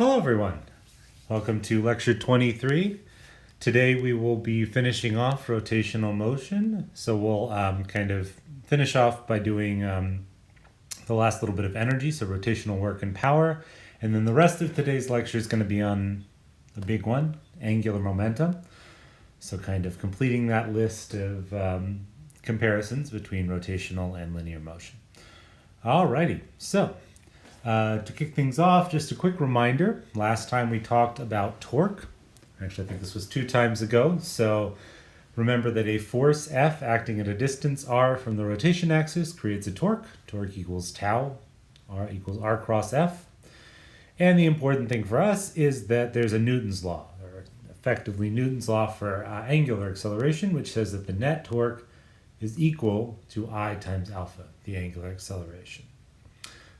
Hello everyone, welcome to lecture 23. Today we will be finishing off rotational motion, so we'll kind of finish off by doing the last little bit of energy, so rotational work and power, and then the rest of today's lecture is going to be on the big one, angular momentum, so kind of completing that list of comparisons between rotational and linear motion. Alrighty, so to kick things off, just a quick reminder. Last time we talked about torque. Actually, I think this was 2 times ago. So remember that a force F acting at a distance r from the rotation axis creates a torque. Torque equals tau, r equals r cross F. And the important thing for us is that there's a Newton's law, or effectively Newton's law for angular acceleration, which says that the net torque is equal to I times alpha, the angular acceleration.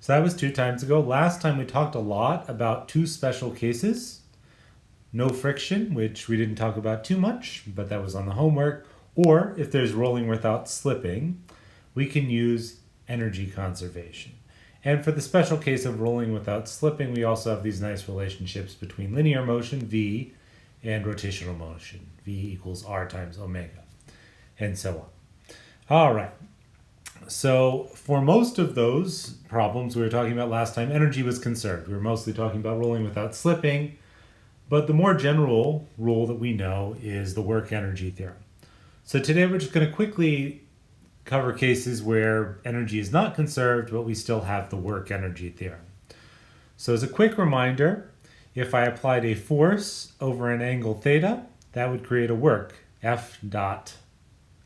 So that was 2 times ago. Last time we talked a lot about 2 special cases. No friction, which we didn't talk about too much, but that was on the homework. Or if there's rolling without slipping, we can use energy conservation. And for the special case of rolling without slipping, we also have these nice relationships between linear motion, V, and rotational motion, V equals R times omega, and so on. All right. So for most of those problems we were talking about last time, energy was conserved. We were mostly talking about rolling without slipping, but the more general rule that we know is the work energy theorem. So today we're just going to quickly cover cases where energy is not conserved, but we still have the work energy theorem. So as a quick reminder, if I applied a force over an angle theta, that would create a work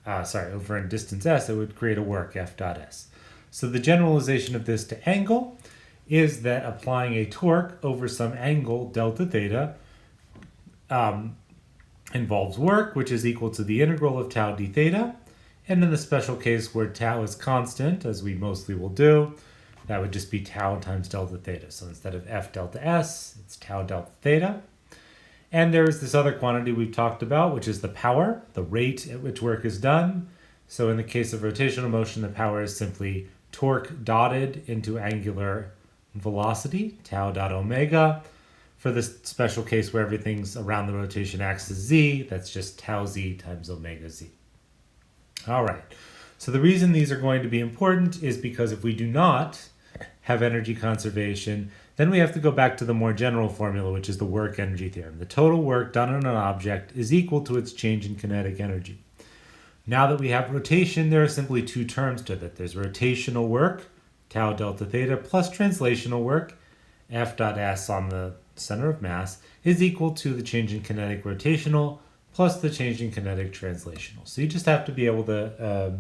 over a distance s, it would create a work F dot s. So the generalization of this to angle is that applying a torque over some angle delta theta involves work, which is equal to the integral of tau d theta. And in the special case where tau is constant, as we mostly will do, that would just be tau times delta theta. So instead of F delta s, it's tau delta theta. And there's this other quantity we've talked about, which is the power, the rate at which work is done. So in the case of rotational motion, the power is simply torque dotted into angular velocity, tau dot omega. For this special case where everything's around the rotation axis z, that's just tau z times omega z. All right. So the reason these are going to be important is because if we do not have energy conservation, then we have to go back to the more general formula, which is the work energy theorem. The total work done on an object is equal to its change in kinetic energy. Now that we have rotation, there are simply 2 terms to that. There's rotational work, tau delta theta, plus translational work, F dot s on the center of mass, is equal to the change in kinetic rotational plus the change in kinetic translational. So you just have to be able to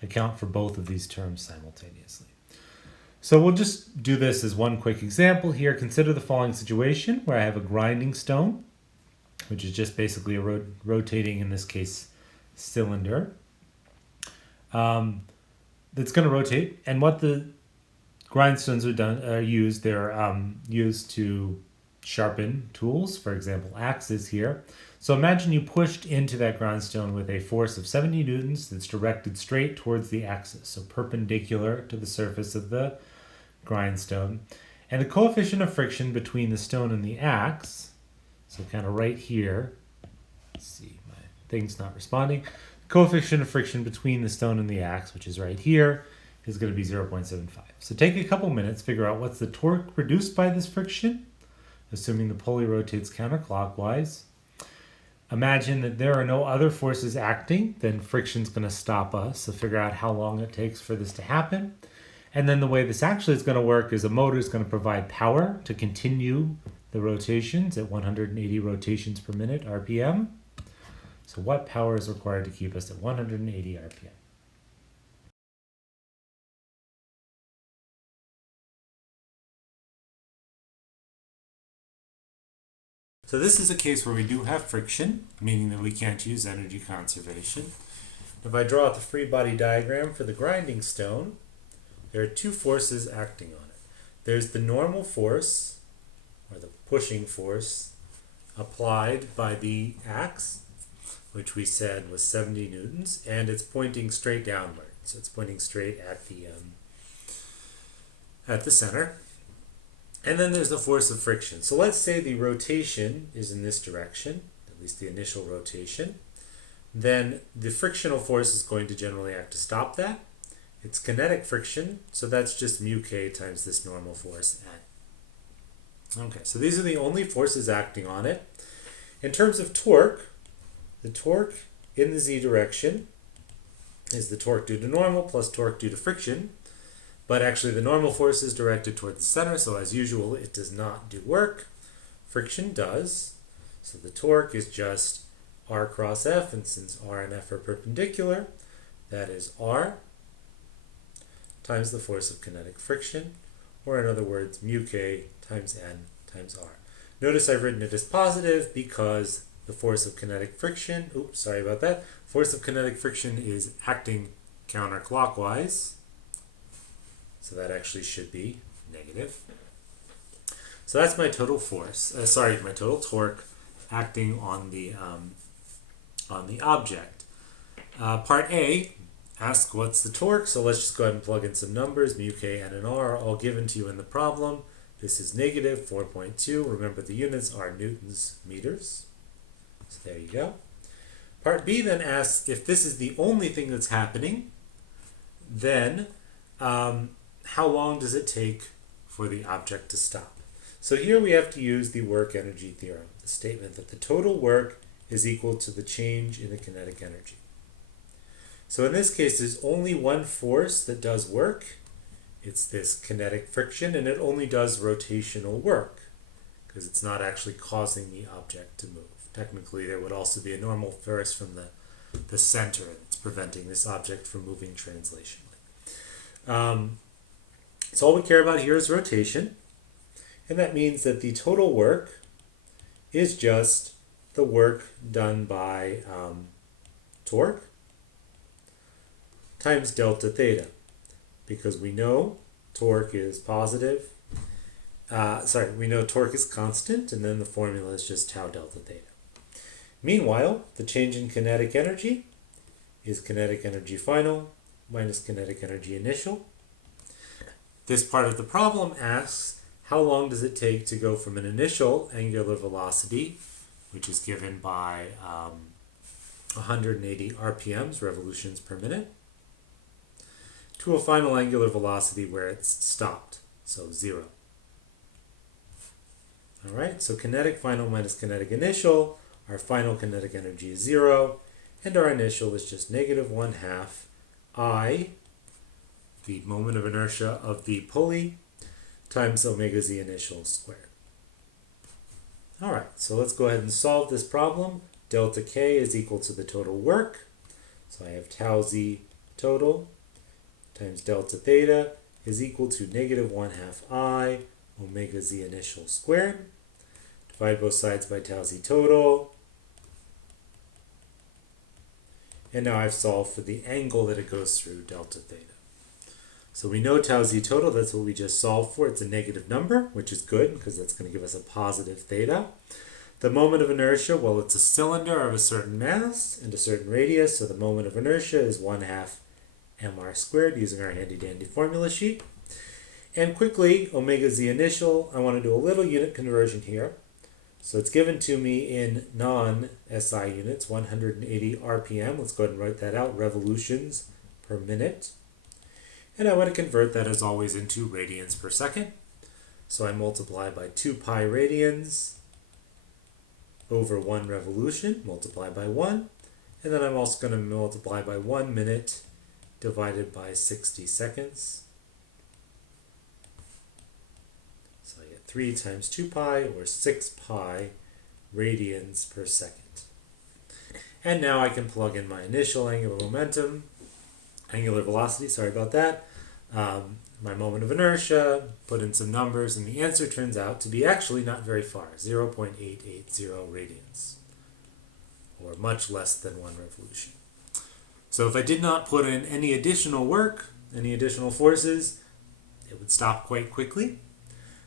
account for both of these terms simultaneously. So we'll just do this as one quick example here. Consider the following situation where I have a grinding stone, which is just basically a rotating, in this case, cylinder that's going to rotate. And what the grindstones are used, they're used to sharpen tools, for example, axes here. So imagine you pushed into that grindstone with a force of 70 newtons that's directed straight towards the axis, so perpendicular to the surface of the grindstone. And the coefficient of friction between the stone and the axe, so kind of right here, let's see, my thing's not responding. The coefficient of friction between the stone and the axe, which is right here, is going to be 0.75. So take a couple minutes, figure out what's the torque produced by this friction, assuming the pulley rotates counterclockwise. Imagine that there are no other forces acting, then friction's going to stop us. So figure out how long it takes for this to happen. And then the way this actually is going to work is a motor is going to provide power to continue the rotations at 180 rotations per minute, RPM. So what power is required to keep us at 180 RPM? So this is a case where we do have friction, meaning that we can't use energy conservation. If I draw out the free body diagram for the grinding stone, there are 2 forces acting on it. There's the normal force, or the pushing force, applied by the axe, which we said was 70 newtons, and it's pointing straight downward. So it's pointing straight at the center. And then there's the force of friction. So let's say the rotation is in this direction, at least the initial rotation. Then the frictional force is going to generally act to stop that. It's kinetic friction, so that's just mu k times this normal force n. Okay, so these are the only forces acting on it. In terms of torque, the torque in the z direction is the torque due to normal plus torque due to friction. But actually the normal force is directed toward the center, so as usual it does not do work. Friction does. So the torque is just r cross f, and since r and f are perpendicular, that is r times the force of kinetic friction, or in other words, mu k times n times r. Notice I've written it as positive because the force of kinetic friction, oops, sorry about that, force of kinetic friction is acting counterclockwise. So that actually should be negative. So that's my total force, my total torque acting on the object. Part A asks what's the torque, so let's just go ahead and plug in some numbers. Mu k, n, and r are all given to you in the problem. This is negative 4.2. Remember the units are newtons meters. So there you go. Part B then asks if this is the only thing that's happening, then how long does it take for the object to stop? So here we have to use the work energy theorem, the statement that the total work is equal to the change in the kinetic energy. So in this case, there's only one force that does work. It's this kinetic friction, and it only does rotational work because it's not actually causing the object to move. Technically, there would also be a normal force from the center that's preventing this object from moving translationally. So all we care about here is rotation, and that means that the total work is just the work done by torque times delta theta, because we know torque is positive. We know torque is constant, and then the formula is just tau delta theta. Meanwhile, the change in kinetic energy is kinetic energy final minus kinetic energy initial. This part of the problem asks, how long does it take to go from an initial angular velocity, which is given by 180 RPMs, revolutions per minute, to a final angular velocity where it's stopped, so 0. All right, so kinetic final minus kinetic initial, our final kinetic energy is 0, and our initial is just negative 1/2 I, the moment of inertia of the pulley, times omega z initial squared. All right, so let's go ahead and solve this problem. Delta k is equal to the total work. So I have tau z total times delta theta is equal to negative 1/2 I omega z initial squared. Divide both sides by tau z total. And now I've solved for the angle that it goes through, delta theta. So we know tau z total, that's what we just solved for. It's a negative number, which is good because that's going to give us a positive theta. The moment of inertia, well, it's a cylinder of a certain mass and a certain radius, so the moment of inertia is 1/2 mr squared using our handy-dandy formula sheet. And quickly, omega z initial, I want to do a little unit conversion here. So it's given to me in non-SI units, 180 RPM. Let's go ahead and write that out, revolutions per minute. And I want to convert that, as always, into radians per second. So I multiply by 2 pi radians over 1 revolution, multiply by 1. And then I'm also going to multiply by 1 minute divided by 60 seconds. So I get 3 times 2 pi, or 6 pi radians per second. And now I can plug in my initial angular momentum, angular velocity, sorry about that, my moment of inertia, put in some numbers, and the answer turns out to be actually not very far, 0.880 radians, or much less than 1 revolution. So if I did not put in any additional work, any additional forces, it would stop quite quickly.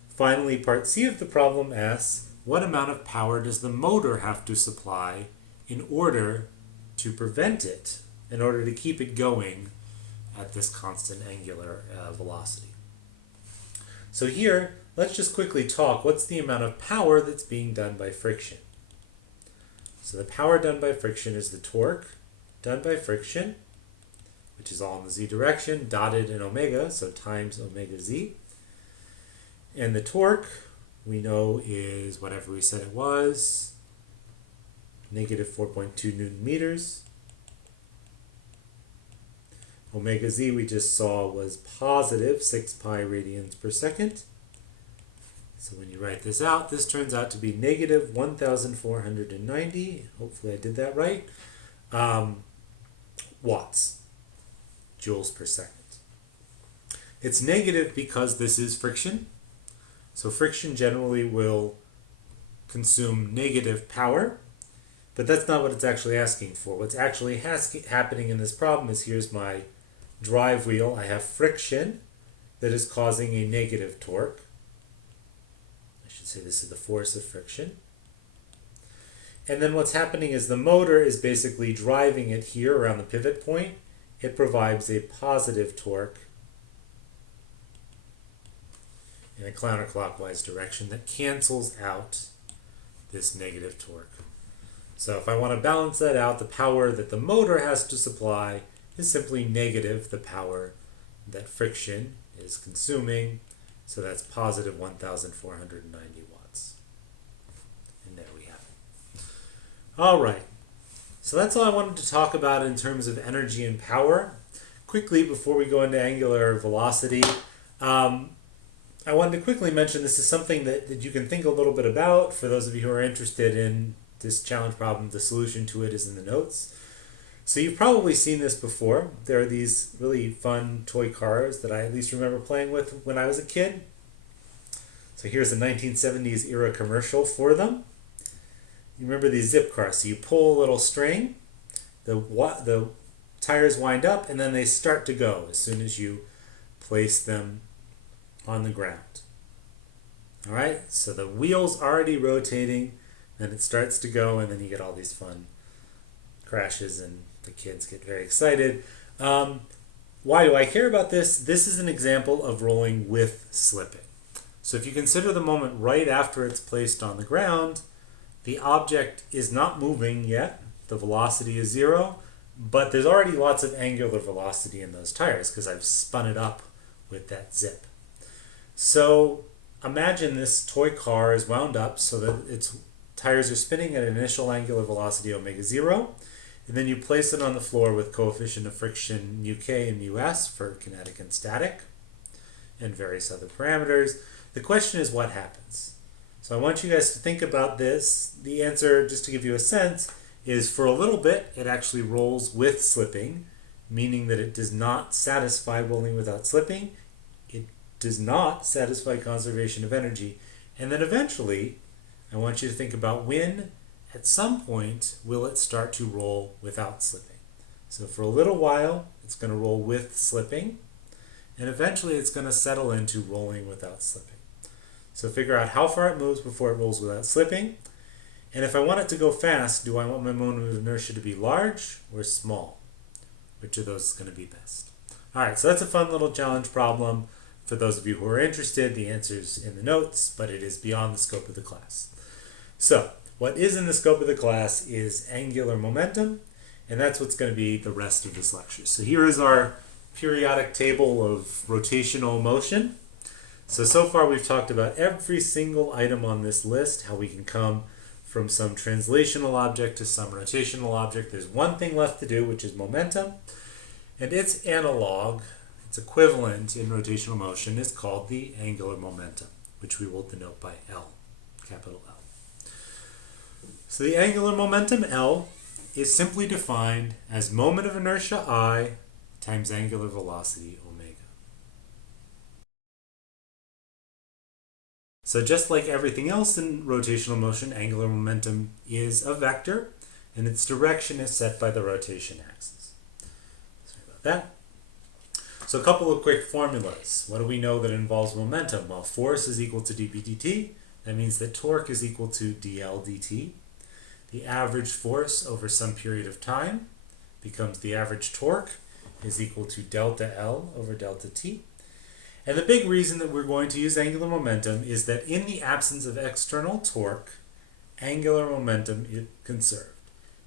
Finally, part C of the problem asks, what amount of power does the motor have to supply in order to prevent it, in order to keep it going at this constant angular velocity? So here, let's just quickly talk, what's the amount of power that's being done by friction? So the power done by friction is the torque done by friction, which is all in the z direction, dotted in omega, so times omega z. And the torque, we know, is whatever we said it was, negative 4.2 Newton meters. Omega z we just saw was positive 6 pi radians per second. So when you write this out, this turns out to be negative 1,490, hopefully I did that right, watts, joules per second. It's negative because this is friction. So friction generally will consume negative power, but that's not what it's actually asking for. What's actually happening in this problem is, here's my drive wheel. I have friction that is causing a negative torque. I should say this is the force of friction. And then what's happening is the motor is basically driving it here around the pivot point. It provides a positive torque in a counterclockwise direction that cancels out this negative torque. So if I want to balance that out, the power that the motor has to supply is simply negative the power that friction is consuming. So that's positive 1,490 watts. And there we have it. All right. So that's all I wanted to talk about in terms of energy and power. Quickly, before we go into angular velocity, I wanted to quickly mention this is something that you can think a little bit about. For those of you who are interested in this challenge problem, the solution to it is in the notes. So you've probably seen this before. There are these really fun toy cars that I at least remember playing with when I was a kid. So here's a 1970s era commercial for them. You remember these zip cars. So you pull a little string, the tires wind up, and then they start to go as soon as you place them on the ground. All right, so the wheel's already rotating, then it starts to go, and then you get all these fun crashes and the kids get very excited. Why do I care about this? This is an example of rolling with slipping. So if you consider the moment right after it's placed on the ground, the object is not moving yet. The velocity is 0, but there's already lots of angular velocity in those tires because I've spun it up with that zip. So imagine this toy car is wound up so that its tires are spinning at an initial angular velocity omega 0, and then you place it on the floor with coefficient of friction uk and mus for kinetic and static, and various other parameters. The question is, what happens? So I want you guys to think about this. The answer, just to give you a sense, is for a little bit it actually rolls with slipping, meaning that it does not satisfy rolling without slipping. It does not satisfy conservation of energy. And then eventually, I want you to think about when, at some point, will it start to roll without slipping. So for a little while, it's going to roll with slipping, and eventually it's going to settle into rolling without slipping. So figure out how far it moves before it rolls without slipping. And if I want it to go fast, do I want my moment of inertia to be large or small? Which of those is going to be best? All right, so that's a fun little challenge problem. For those of you who are interested, the answer is in the notes, but it is beyond the scope of the class. So what is in the scope of the class is angular momentum, and that's what's going to be the rest of this lecture. So here is our periodic table of rotational motion. So far we've talked about every single item on this list, how we can come from some translational object to some rotational object. There's one thing left to do, which is momentum, and its analog, its equivalent in rotational motion, is called the angular momentum, which we will denote by L, capital L. So the angular momentum L is simply defined as moment of inertia I times angular velocity omega. So just like everything else in rotational motion, angular momentum is a vector, and its direction is set by the rotation axis. Sorry about that. So a couple of quick formulas. What do we know that involves momentum? Well, force is equal to dp dt. That means that torque is equal to dl dt. The average force over some period of time becomes the average torque is equal to delta L over delta T. And the big reason that we're going to use angular momentum is that in the absence of external torque, angular momentum is conserved.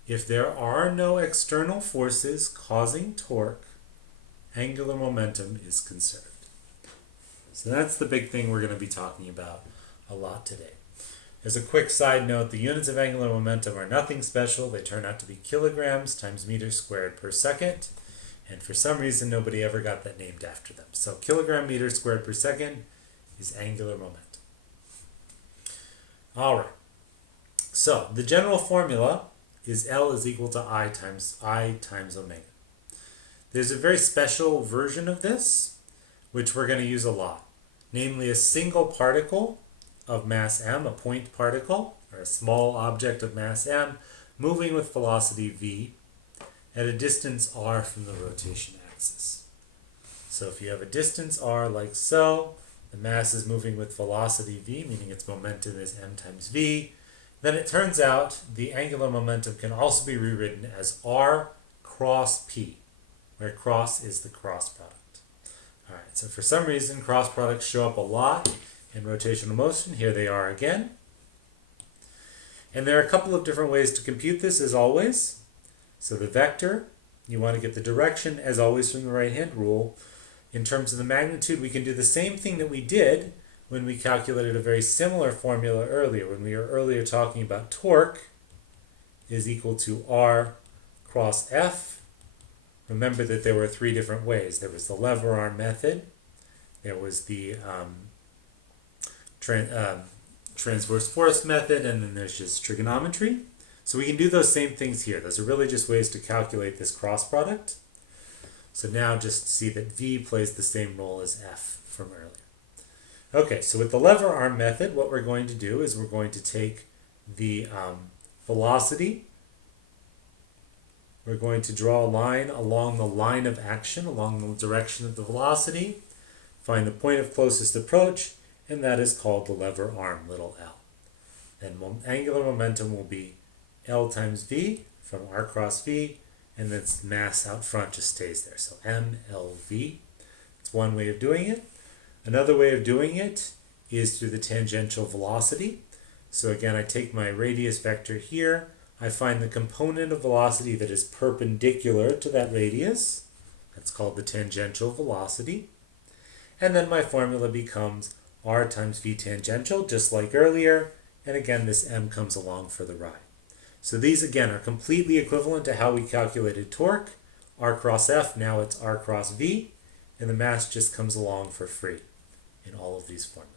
If there are no external forces causing torque, angular momentum is conserved. So that's the big thing we're going to be talking about a lot today. As a quick side note, the units of angular momentum are nothing special. They turn out to be kilograms times meters squared per second. And for some reason, nobody ever got that named after them. So kilogram meters squared per second is angular momentum. All right. So the general formula is L is equal to I times omega. There's a very special version of this, which we're going to use a lot. Namely, a single particle of mass m, a point particle, or a small object of mass m, moving with velocity v at a distance r from the rotation axis. So if you have a distance r like so, the mass is moving with velocity v, meaning its momentum is m times v, then it turns out the angular momentum can also be rewritten as r cross p, where cross is the cross product. All right, so for some reason, cross products show up a lot in rotational motion. Here they are again. And there are a couple of different ways to compute this, as always. So the vector, you want to get the direction, as always, from the right-hand rule. In terms of the magnitude, we can do the same thing that we did when we calculated a very similar formula earlier. When we were earlier talking about torque is equal to R cross F. Remember that there were three different ways. There was the lever arm method. There was the transverse force method, and then there's just trigonometry. So we can do those same things here. Those are really just ways to calculate this cross product. So now just see that V plays the same role as F from earlier. Okay, so with the lever arm method, what we're going to do is we're going to take the velocity. We're going to draw a line along the line of action, along the direction of the velocity, find the point of closest approach, and that is called the lever arm, little l. Then angular momentum will be L times V from R cross V, and then mass out front just stays there. So mLV. It's one way of doing it. Another way of doing it is through the tangential velocity. So again, I take my radius vector here. I find the component of velocity that is perpendicular to that radius. That's called the tangential velocity. And then my formula becomes R times V tangential, just like earlier. And again, this m comes along for the ride. So these, again, are completely equivalent to how we calculated torque. R cross F, now it's R cross V. And the mass just comes along for free in all of these formulas.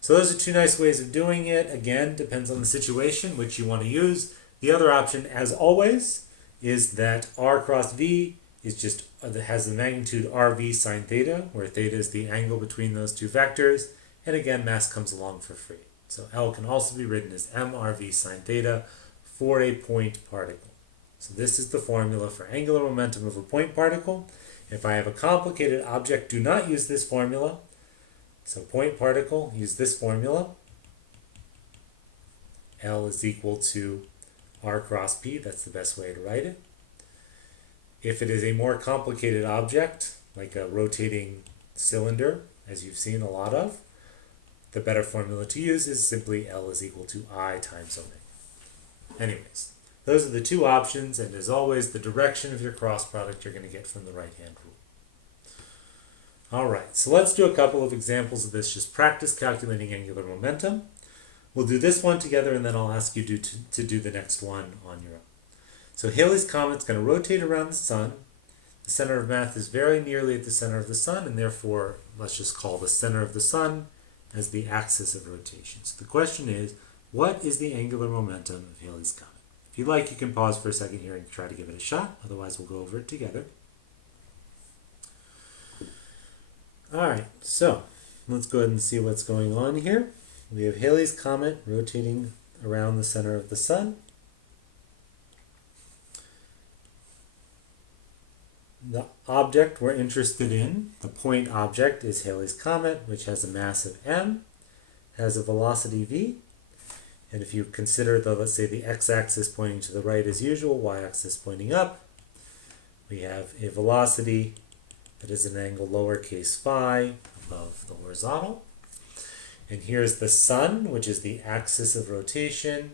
So those are two nice ways of doing it. Again, depends on the situation which you want to use. The other option, as always, is that R cross V is just has the magnitude RV sine theta, where theta is the angle between those two vectors. And again, mass comes along for free. So L can also be written as mRV sine theta for a point particle. So this is the formula for angular momentum of a point particle. If I have a complicated object, do not use this formula. So point particle, use this formula. L is equal to R cross P. That's the best way to write it. If it is a more complicated object, like a rotating cylinder, as you've seen a lot of, the better formula to use is simply L is equal to I times omega. Anyways, those are the two options, and as always, the direction of your cross product you're going to get from the right-hand rule. All right, so let's do a couple of examples of this. Just practice calculating angular momentum. We'll do this one together, and then I'll ask you to do the next one on your own. So Halley's Comet's going to rotate around the sun. The center of mass is very nearly at the center of the sun, and therefore, let's just call the center of the sun as the axis of rotation. So the question is, what is the angular momentum of Halley's Comet? If you like, you can pause for a second here and try to give it a shot. Otherwise, we'll go over it together. All right, so let's go ahead and see what's going on here. We have Halley's Comet rotating around the center of the sun. The object we're interested in, the point object, is Halley's Comet, which has a mass of m, has a velocity v, and if you consider the, let's say, the x-axis pointing to the right as usual, y-axis pointing up, we have a velocity that is an angle lowercase phi above the horizontal. And here's the sun, which is the axis of rotation.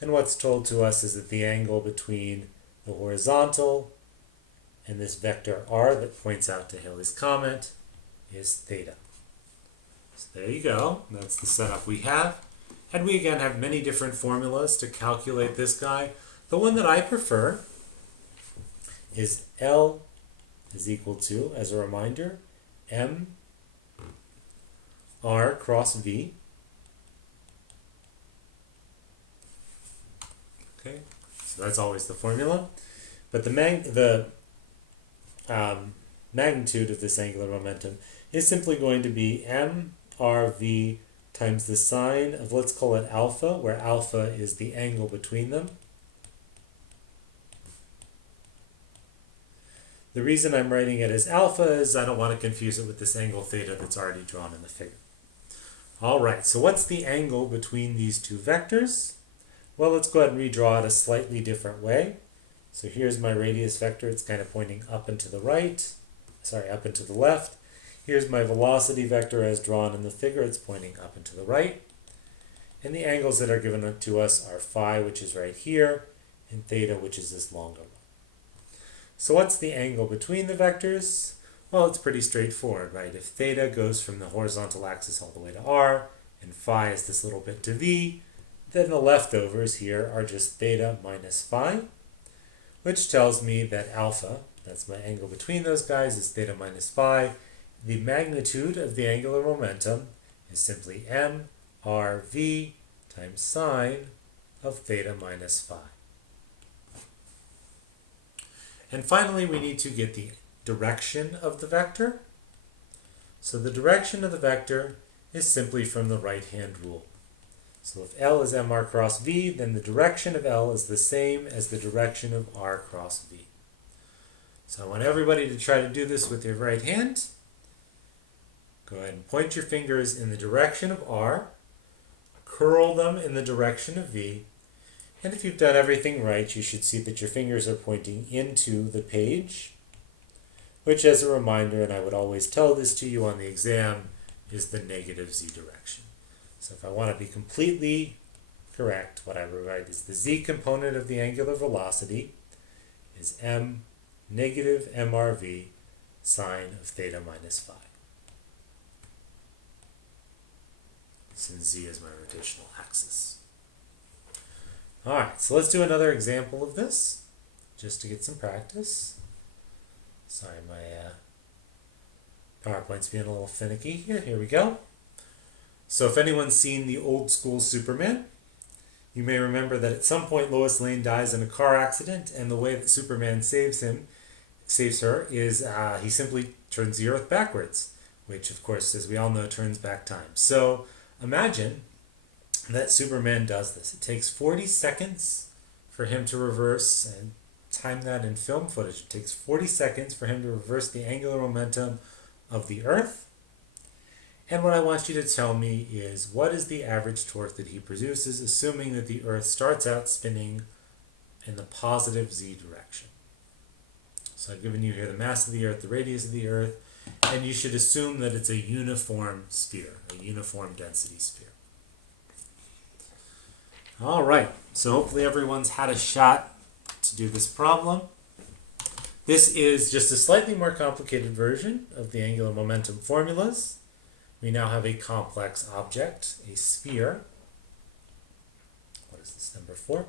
And what's told to us is that the angle between the horizontal and this vector r that points out to Halley's Comet is theta. So there you go. That's the setup we have. And we again have many different formulas to calculate this guy. The one that I prefer is L is equal to, as a reminder, M R cross V. Okay, so that's always the formula. But the magnitude of this angular momentum is simply going to be mRV times the sine of, let's call it alpha, where alpha is the angle between them. The reason I'm writing it as alpha is I don't want to confuse it with this angle theta that's already drawn in the figure. All right, so what's the angle between these two vectors? Well, let's go ahead and redraw it a slightly different way. So here's my radius vector. It's kind of pointing up and to the right. Sorry, up and to the left. Here's my velocity vector as drawn in the figure. It's pointing up and to the right. And the angles that are given to us are phi, which is right here, and theta, which is this longer one. So what's the angle between the vectors? Well, it's pretty straightforward, right? If theta goes from the horizontal axis all the way to r, and phi is this little bit to v, then the leftovers here are just theta minus phi, which tells me that alpha, that's my angle between those guys, is theta minus phi. The magnitude of the angular momentum is simply mRV times sine of theta minus phi. And finally, we need to get the direction of the vector. So the direction of the vector is simply from the right-hand rule. So if L is mr cross v, then the direction of L is the same as the direction of r cross v. So I want everybody to try to do this with your right hand. Go ahead and point your fingers in the direction of r, curl them in the direction of v, and if you've done everything right, you should see that your fingers are pointing into the page, which, as a reminder, and I would always tell this to you on the exam, is the negative z direction. So if I want to be completely correct, what I would write is the z component of the angular velocity is m negative mRV sine of theta minus phi, since z is my rotational axis. Alright, so let's do another example of this, just to get some practice. Sorry, my PowerPoint's being a little finicky here. Here we go. So if anyone's seen the old school Superman, you may remember that at some point Lois Lane dies in a car accident, and the way that Superman saves her is he simply turns the earth backwards, which of course, as we all know, turns back time. So imagine that Superman does this. It takes 40 seconds for him to reverse, and time that in film footage. It takes 40 seconds for him to reverse the angular momentum of the earth. And what I want you to tell me is, what is the average torque that he produces, assuming that the earth starts out spinning in the positive z direction? So I've given you here the mass of the earth, the radius of the earth, and you should assume that it's a uniform sphere, a uniform density sphere. All right, so hopefully everyone's had a shot to do this problem. This is just a slightly more complicated version of the angular momentum formulas. We now have a complex object, a sphere. What is this, number 4?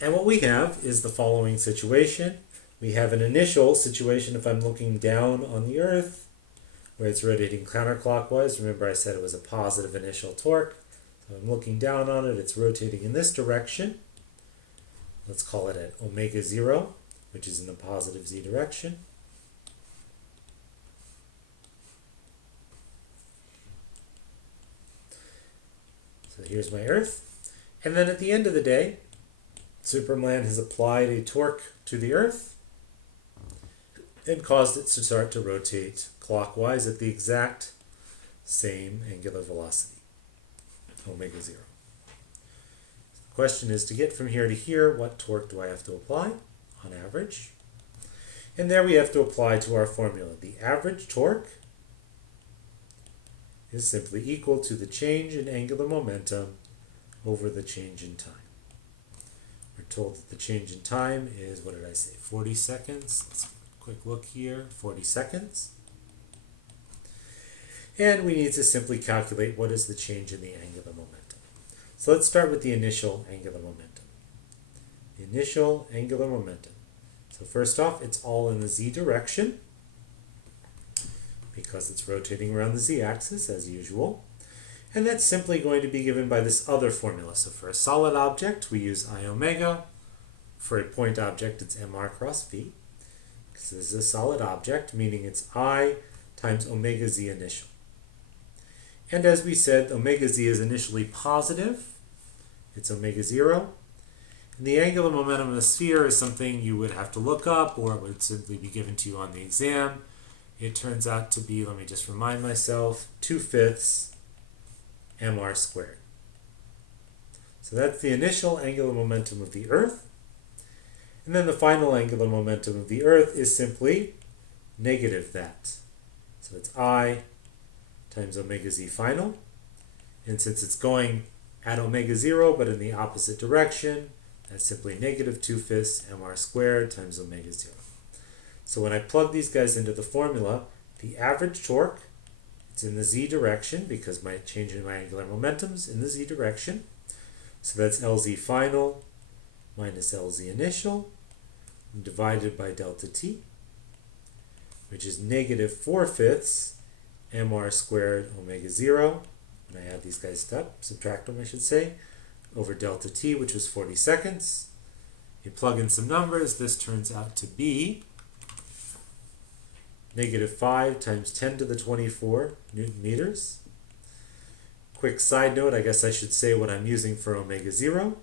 And what we have is the following situation. We have an initial situation if I'm looking down on the Earth, where it's rotating counterclockwise. Remember I said it was a positive initial torque. So I'm looking down on it, it's rotating in this direction. Let's call it at omega 0, which is in the positive z direction. So here's my Earth. And then at the end of the day, Superman has applied a torque to the Earth and caused it to start to rotate clockwise at the exact same angular velocity, omega 0. Question is, to get from here to here, what torque do I have to apply on average? And there we have to apply to our formula. The average torque is simply equal to the change in angular momentum over the change in time. We're told that the change in time is, what did I say, 40 seconds? Let's quick look here, 40 seconds. And we need to simply calculate what is the change in the angular momentum. So let's start with the initial angular momentum. The initial angular momentum. So first off, it's all in the z direction because it's rotating around the z-axis as usual. And that's simply going to be given by this other formula. So for a solid object, we use I omega. For a point object, it's mr cross v. Because this is a solid object, meaning it's I times omega z initial. And as we said, omega z is initially positive. It's omega 0. And the angular momentum of a sphere is something you would have to look up, or it would simply be given to you on the exam. It turns out to be, let me just remind myself, 2/5 mr squared. So that's the initial angular momentum of the Earth. And then the final angular momentum of the Earth is simply negative that. So it's I times omega z final. And since it's going at omega 0 but in the opposite direction, that's simply negative 2/5 mr squared times omega 0. So when I plug these guys into the formula, the average torque, it's in the z direction because my change in my angular momentum's in the z direction. So that's Lz final minus Lz initial divided by delta t, which is negative 4/5 mr squared omega 0. When I add these guys up, subtract them I should say, over delta t, which was 40 seconds. You plug in some numbers, this turns out to be negative 5 times 10 to the 24 Newton meters. Quick side note, I guess I should say what I'm using for omega 0.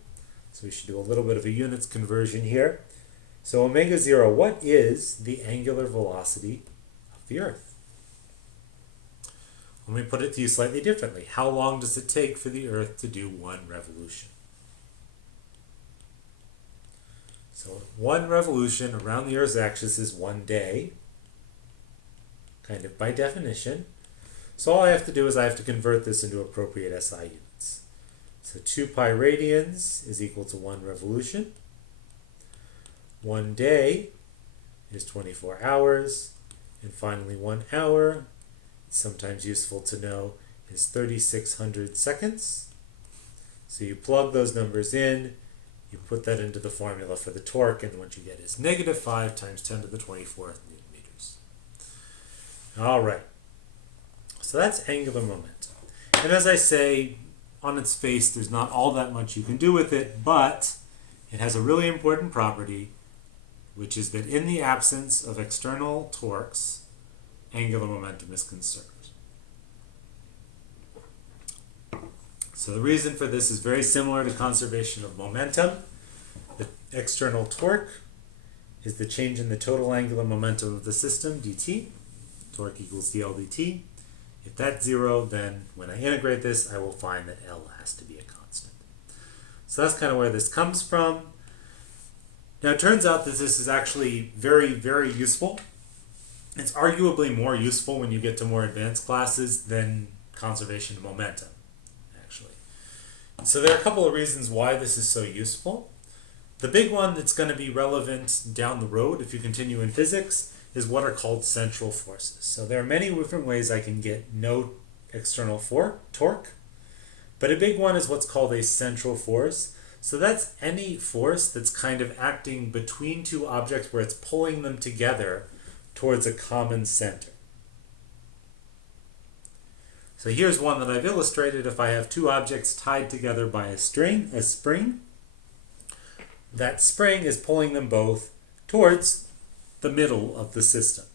So we should do a little bit of a units conversion here. So omega 0, what is the angular velocity of the Earth? Let me put it to you slightly differently. How long does it take for the Earth to do one revolution? So one revolution around the Earth's axis is 1 day, kind of by definition. So all I have to do is I have to convert this into appropriate SI units. So 2 pi radians is equal to 1 revolution. 1 day is 24 hours. And finally 1 hour, sometimes useful to know, is 3,600 seconds. So you plug those numbers in, you put that into the formula for the torque, and what you get is negative 5 times 10 to the 24th Newton meters. All right. So that's angular momentum. And as I say, on its face, there's not all that much you can do with it, but it has a really important property, which is that in the absence of external torques, angular momentum is conserved. So the reason for this is very similar to conservation of momentum. The external torque is the change in the total angular momentum of the system, dt. Torque equals dl dt. If that's 0, then when I integrate this, I will find that L has to be a constant. So that's kind of where this comes from. Now it turns out that this is actually very, very useful. It's arguably more useful when you get to more advanced classes than conservation of momentum, actually. So there are a couple of reasons why this is so useful. The big one that's going to be relevant down the road if you continue in physics is what are called central forces. So there are many different ways I can get no external torque, but a big one is what's called a central force. So that's any force that's kind of acting between two objects where it's pulling them together towards a common center. So here's one that I've illustrated. If I have two objects tied together by a spring, that spring is pulling them both towards the middle of the system.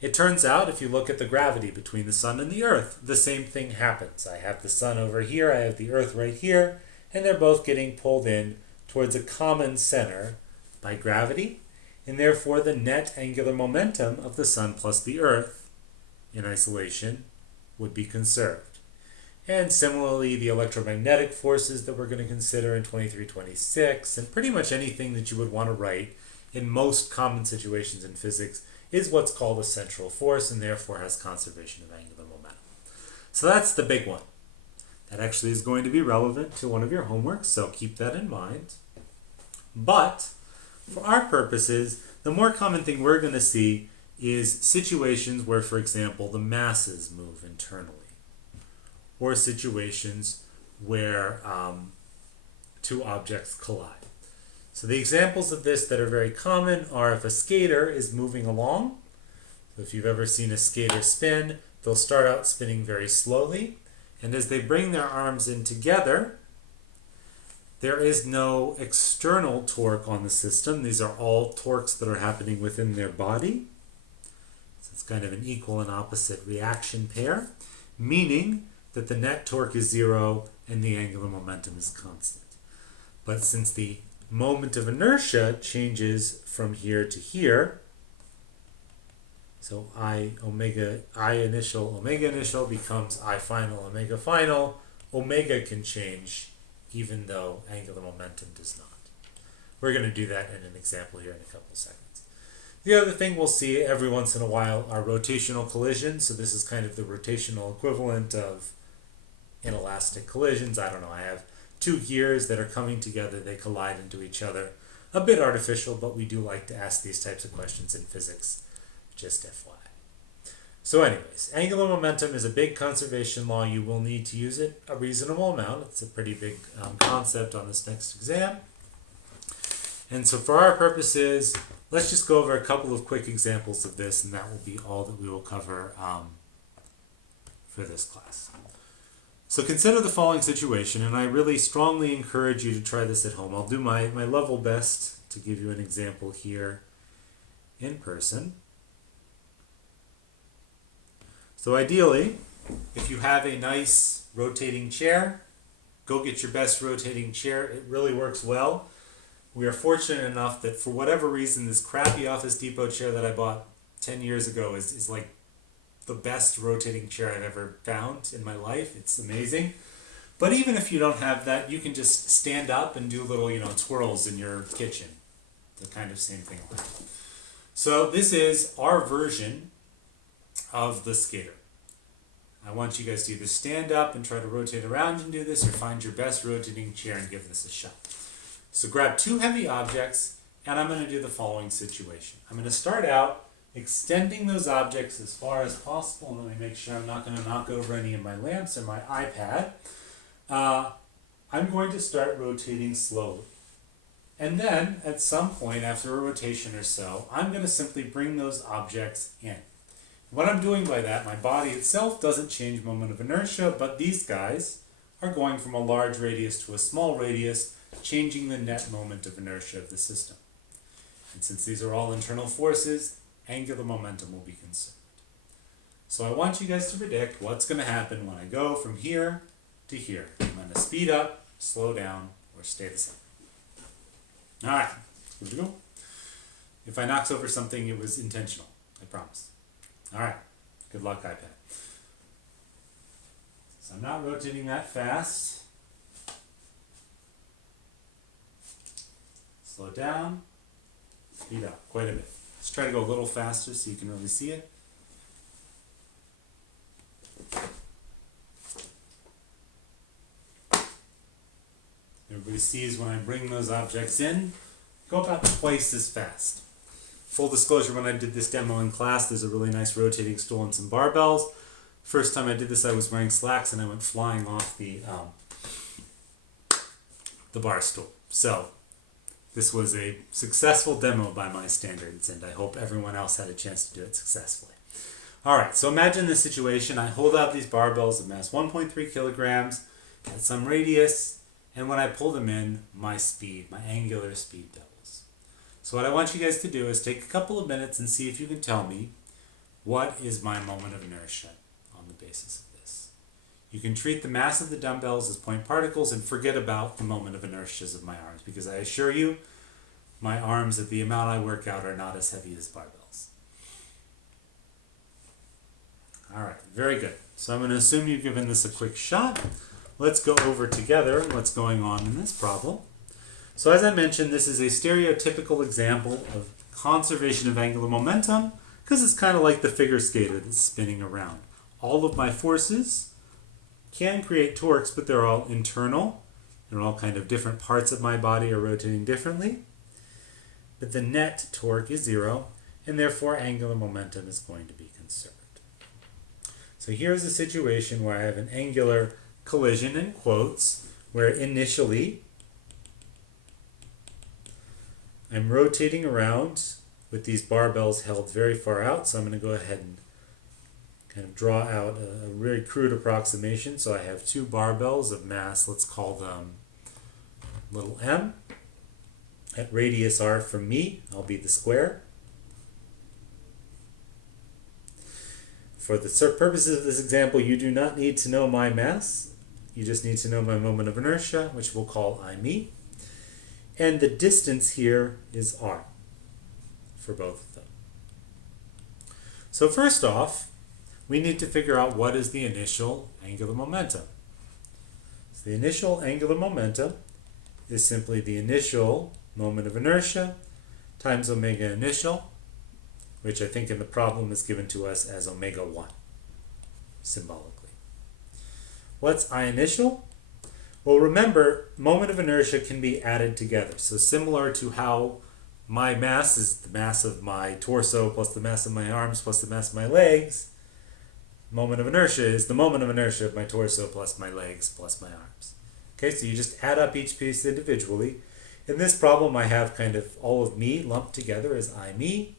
It turns out, if you look at the gravity between the sun and the earth, the same thing happens. I have the sun over here, I have the earth right here, and they're both getting pulled in towards a common center by gravity, and therefore the net angular momentum of the sun plus the earth in isolation would be conserved. And similarly, the electromagnetic forces that we're going to consider in 2326, and pretty much anything that you would want to write in most common situations in physics is what's called a central force and therefore has conservation of angular momentum. So that's the big one. That actually is going to be relevant to one of your homeworks, so keep that in mind. But for our purposes, the more common thing we're going to see is situations where, for example, the masses move internally, or situations where two objects collide. So the examples of this that are very common are if a skater is moving along. So if you've ever seen a skater spin, they'll start out spinning very slowly, and as they bring their arms in together, there is no external torque on the system. These are all torques that are happening within their body. So it's kind of an equal and opposite reaction pair, meaning that the net torque is zero and the angular momentum is constant. But since the moment of inertia changes from here to here, so I initial, omega initial becomes I final, omega final, omega can change even though angular momentum does not. We're going to do that in an example here in a couple seconds. The other thing we'll see every once in a while are rotational collisions. So this is kind of the rotational equivalent of inelastic collisions. I don't know, I have two gears that are coming together, they collide into each other. A bit artificial, but we do like to ask these types of questions in physics, just FYI. So anyways, angular momentum is a big conservation law. You will need to use it a reasonable amount. It's a pretty big concept on this next exam. And so for our purposes, let's just go over a couple of quick examples of this, and that will be all that we will cover for this class. So consider the following situation, and I really strongly encourage you to try this at home. I'll do my level best to give you an example here in person. So ideally, if you have a nice rotating chair, go get your best rotating chair. It really works well. We are fortunate enough that for whatever reason, this crappy Office Depot chair that I bought 10 years ago is like the best rotating chair I've ever found in my life. It's amazing. But even if you don't have that, you can just stand up and do little, twirls in your kitchen. The kind of same thing. So this is our version of the skater. I want you guys to either stand up and try to rotate around and do this, or find your best rotating chair and give this a shot. So grab two heavy objects, and I'm going to do the following situation. I'm going to start out extending those objects as far as possible. Let me make sure I'm not going to knock over any of my lamps or my iPad. I'm going to start rotating slowly. And then, at some point after a rotation or so, I'm going to simply bring those objects in. What I'm doing by that, my body itself doesn't change moment of inertia, but these guys are going from a large radius to a small radius, changing the net moment of inertia of the system. And since these are all internal forces, angular momentum will be conserved. So I want you guys to predict what's going to happen when I go from here to here. I'm going to speed up, slow down, or stay the same. Alright, here we go. If I knocks over something, it was intentional. I promise. Alright, good luck, iPad. So I'm not rotating that fast. Slow down, speed up quite a bit. Let's try to go a little faster so you can really see it. Everybody sees when I bring those objects in, go about twice as fast. Full disclosure, when I did this demo in class, there's a really nice rotating stool and some barbells. First time I did this, I was wearing slacks and I went flying off the bar stool. So this was a successful demo by my standards, and I hope everyone else had a chance to do it successfully. Alright, so imagine this situation. I hold out these barbells of mass 1.3 kilograms at some radius, and when I pull them in, my angular speed doubles. So what I want you guys to do is take a couple of minutes and see if you can tell me what is my moment of inertia on the basis of this. You can treat the mass of the dumbbells as point particles and forget about the moment of inertias of my arms, because I assure you, my arms at the amount I work out are not as heavy as barbells. Alright. Very good. So I'm going to assume you've given this a quick shot. Let's go over together what's going on in this problem. So as I mentioned, this is a stereotypical example of conservation of angular momentum because it's kind of like the figure skater that's spinning around. All of my forces can create torques, but they're all internal. They're all kind of different parts of my body are rotating differently. But the net torque is zero, and therefore angular momentum is going to be conserved. So here's a situation where I have an angular collision in quotes, where initially I'm rotating around with these barbells held very far out. So I'm going to go ahead and kind of draw out a very crude approximation. So I have two barbells of mass, let's call them little m. At radius r from me, I'll be the square. For the purposes of this example, you do not need to know my mass. You just need to know my moment of inertia, which we'll call I me. And the distance here is r for both of them. So first off, we need to figure out what is the initial angular momentum. So the initial angular momentum is simply the initial moment of inertia times omega initial, which I think in the problem is given to us as omega 1, symbolically. What's I initial? Well, remember, moment of inertia can be added together. So similar to how my mass is the mass of my torso plus the mass of my arms plus the mass of my legs, moment of inertia is the moment of inertia of my torso plus my legs plus my arms. Okay, so you just add up each piece individually. In this problem, I have kind of all of me lumped together as I me,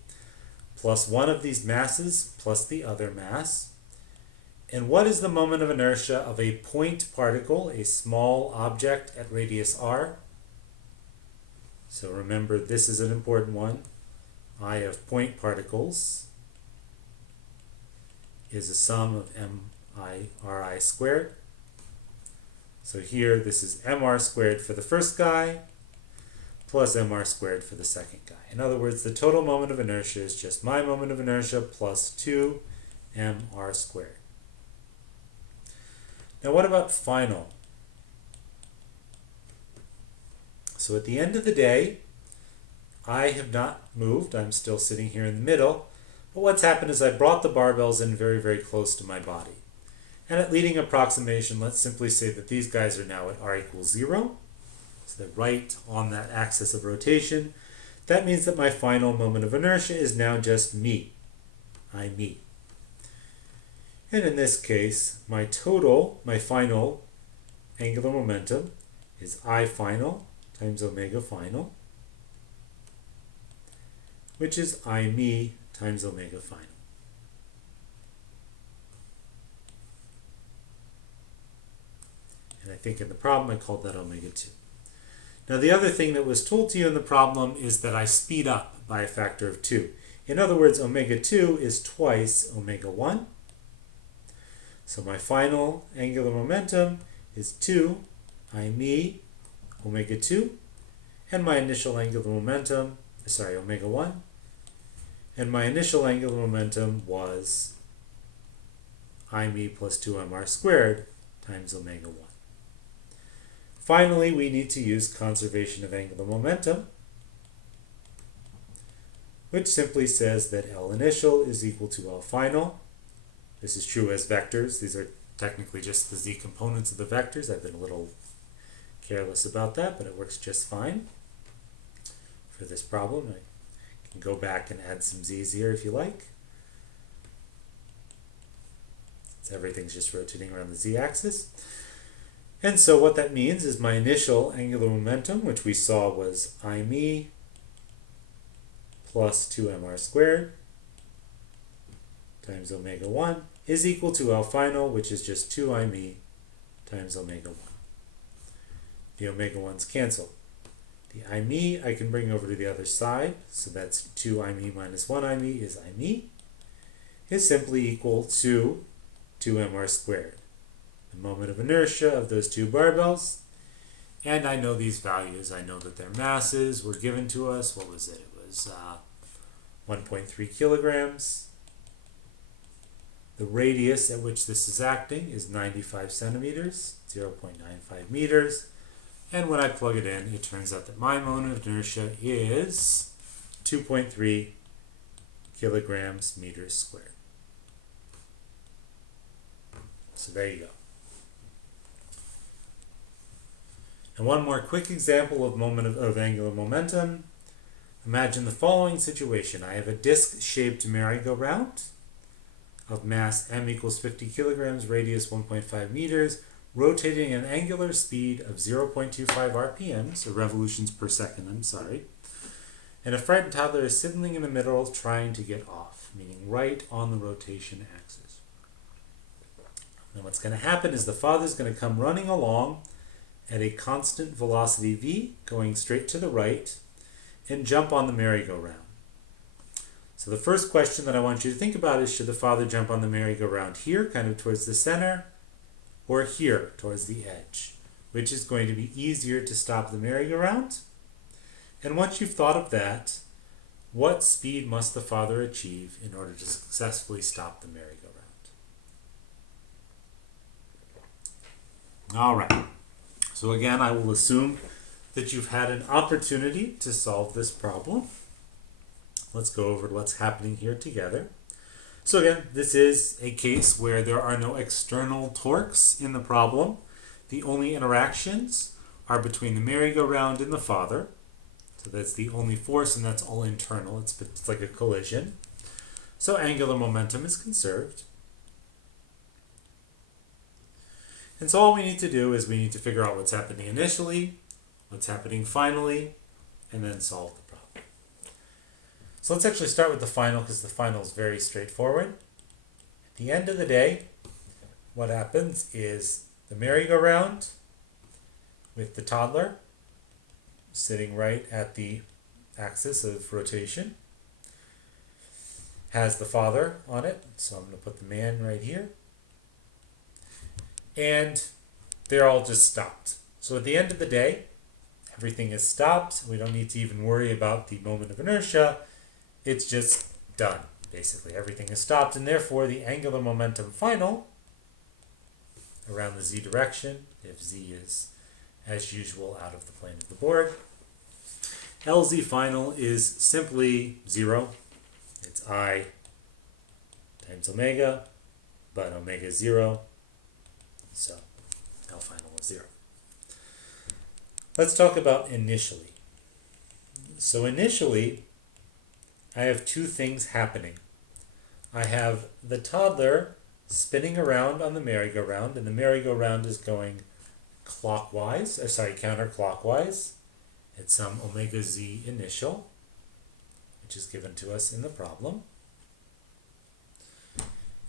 plus one of these masses plus the other mass. And what is the moment of inertia of a point particle, a small object at radius r? So remember, this is an important one. I of point particles is a sum of mI/ri squared. So here, this is mr squared for the first guy, plus mr squared for the second guy. In other words, the total moment of inertia is just my moment of inertia plus 2 mr squared. Now what about final? So at the end of the day, I have not moved. I'm still sitting here in the middle. But what's happened is I brought the barbells in very, very close to my body. And at leading approximation, let's simply say that these guys are now at r equals 0. So they're right on that axis of rotation. That means that my final moment of inertia is now just me. I me. And in this case, my final angular momentum is I final times omega final, which is I me times omega final. And I think in the problem I called that omega 2. Now the other thing that was told to you in the problem is that I speed up by a factor of 2. In other words, omega 2 is twice omega 1. So my final angular momentum is 2 I me omega 2, and my initial angular momentum, omega 1, and my initial angular momentum was I me plus 2 mr squared times omega 1. Finally, we need to use conservation of angular momentum, which simply says that L initial is equal to L final. This is true as vectors. These are technically just the z components of the vectors. I've been a little careless about that, but it works just fine for this problem. I can go back and add some z's here if you like. So everything's just rotating around the z-axis. And so what that means is my initial angular momentum, which we saw was I me plus 2 mr squared times omega 1 is equal to L final, which is just 2 I me times omega 1. The omega 1's cancel. The I me I can bring over to the other side, so that's 2 I me minus 1 I me is I me, is simply equal to 2 mr squared. The moment of inertia of those two barbells, and I know these values. I know that their masses were given to us. What was it? It was 1.3 kilograms. The radius at which this is acting is 95 centimeters, 0.95 meters. And when I plug it in, it turns out that my moment of inertia is 2.3 kilograms meters squared. So there you go. And one more quick example of moment of angular momentum. Imagine the following situation. I have a disc-shaped merry-go-round of mass m equals 50 kilograms, radius 1.5 meters, rotating at an angular speed of 0.25 RPM, so revolutions per second, I'm sorry. And a frightened toddler is sitting in the middle trying to get off, meaning right on the rotation axis. Now what's going to happen is the father's going to come running along at a constant velocity v, going straight to the right, and jump on the merry-go-round. So the first question that I want you to think about is, should the father jump on the merry-go-round here, kind of towards the center, or here, towards the edge? Which is going to be easier to stop the merry-go-round? And once you've thought of that, what speed must the father achieve in order to successfully stop the merry-go-round? All right. So again, I will assume that you've had an opportunity to solve this problem. Let's go over what's happening here together. So again, this is a case where there are no external torques in the problem. The only interactions are between the merry-go-round and the father. So that's the only force, and that's all internal. It's like a collision. So angular momentum is conserved. And so all we need to do is we need to figure out what's happening initially, what's happening finally, and then solve the problem. So let's actually start with the final, because the final is very straightforward. At the end of the day, what happens is the merry-go-round with the toddler sitting right at the axis of rotation has the father on it. So I'm going to put the man right here. And they're all just stopped. So at the end of the day, everything is stopped. We don't need to even worry about the moment of inertia. It's just done, basically. Everything is stopped, and therefore the angular momentum final around the z direction, if z is, as usual, out of the plane of the board, LZ final is simply 0. It's I times omega, but omega is 0. So L final is 0. Let's talk about initially. So initially, I have two things happening. I have the toddler spinning around on the merry-go-round, and the merry-go-round is going counterclockwise at some omega z initial, which is given to us in the problem.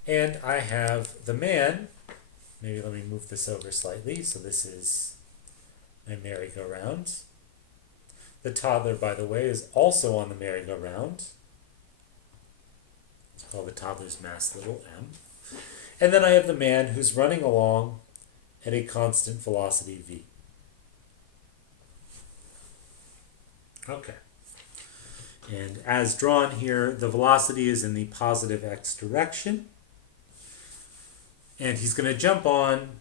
And I have the man. Maybe let me move this over slightly. So this is my merry-go-round. The toddler, by the way, is also on the merry-go-round. Let's call the toddler's mass little m. And then I have the man who's running along at a constant velocity v. Okay. And as drawn here, the velocity is in the positive x direction. And he's going to jump on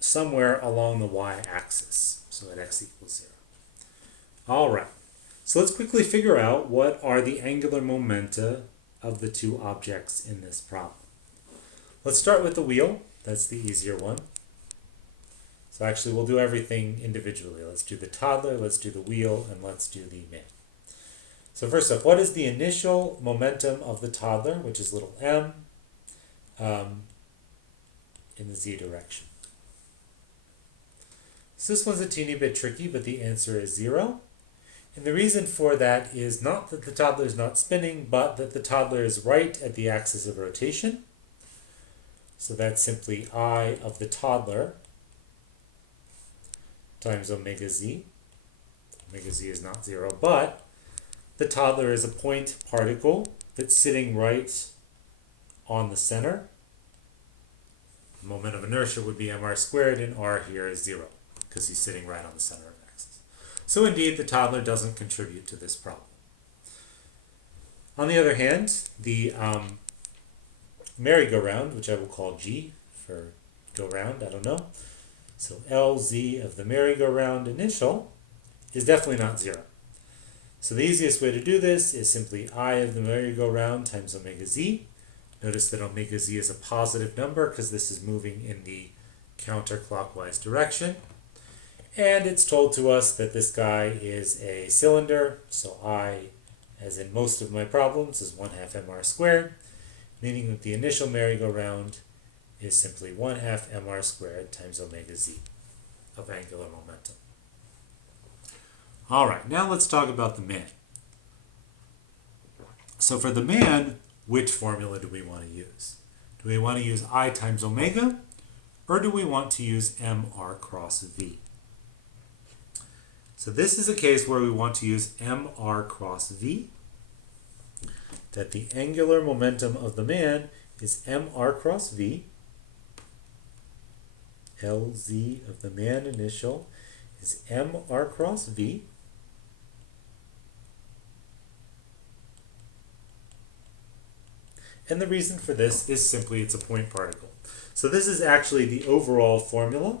somewhere along the y-axis, so at x equals 0. All right, so let's quickly figure out what are the angular momenta of the two objects in this problem. Let's start with the wheel. That's the easier one. So actually, we'll do everything individually. Let's do the toddler, let's do the wheel, and let's do the man. So first up, what is the initial momentum of the toddler, which is little m, in the z direction? So this one's a teeny bit tricky, but the answer is 0. And the reason for that is not that the toddler is not spinning, but that the toddler is right at the axis of rotation. So that's simply I of the toddler times omega z. Omega z is not 0, but the toddler is a point particle that's sitting right on the center. The moment of inertia would be mr squared, and r here is 0, because he's sitting right on the center of axis. So indeed, the toddler doesn't contribute to this problem. On the other hand, the merry-go-round, which I will call G for go round, I don't know. So LZ of the merry-go-round initial is definitely not 0. So the easiest way to do this is simply I of the merry-go-round times omega z. Notice that omega z is a positive number because this is moving in the counterclockwise direction. And it's told to us that this guy is a cylinder, so I, as in most of my problems, is 1/2 mr squared, meaning that the initial merry-go-round is simply 1/2 mr squared times omega z of angular momentum. All right, now let's talk about the man. So for the man, which formula do we want to use? Do we want to use I times omega, or do we want to use mr cross v? So this is a case where we want to use mr cross v, that the angular momentum of the man is mr cross v. LZ of the man initial is mr cross v. And the reason for this is simply it's a point particle. So this is actually the overall formula.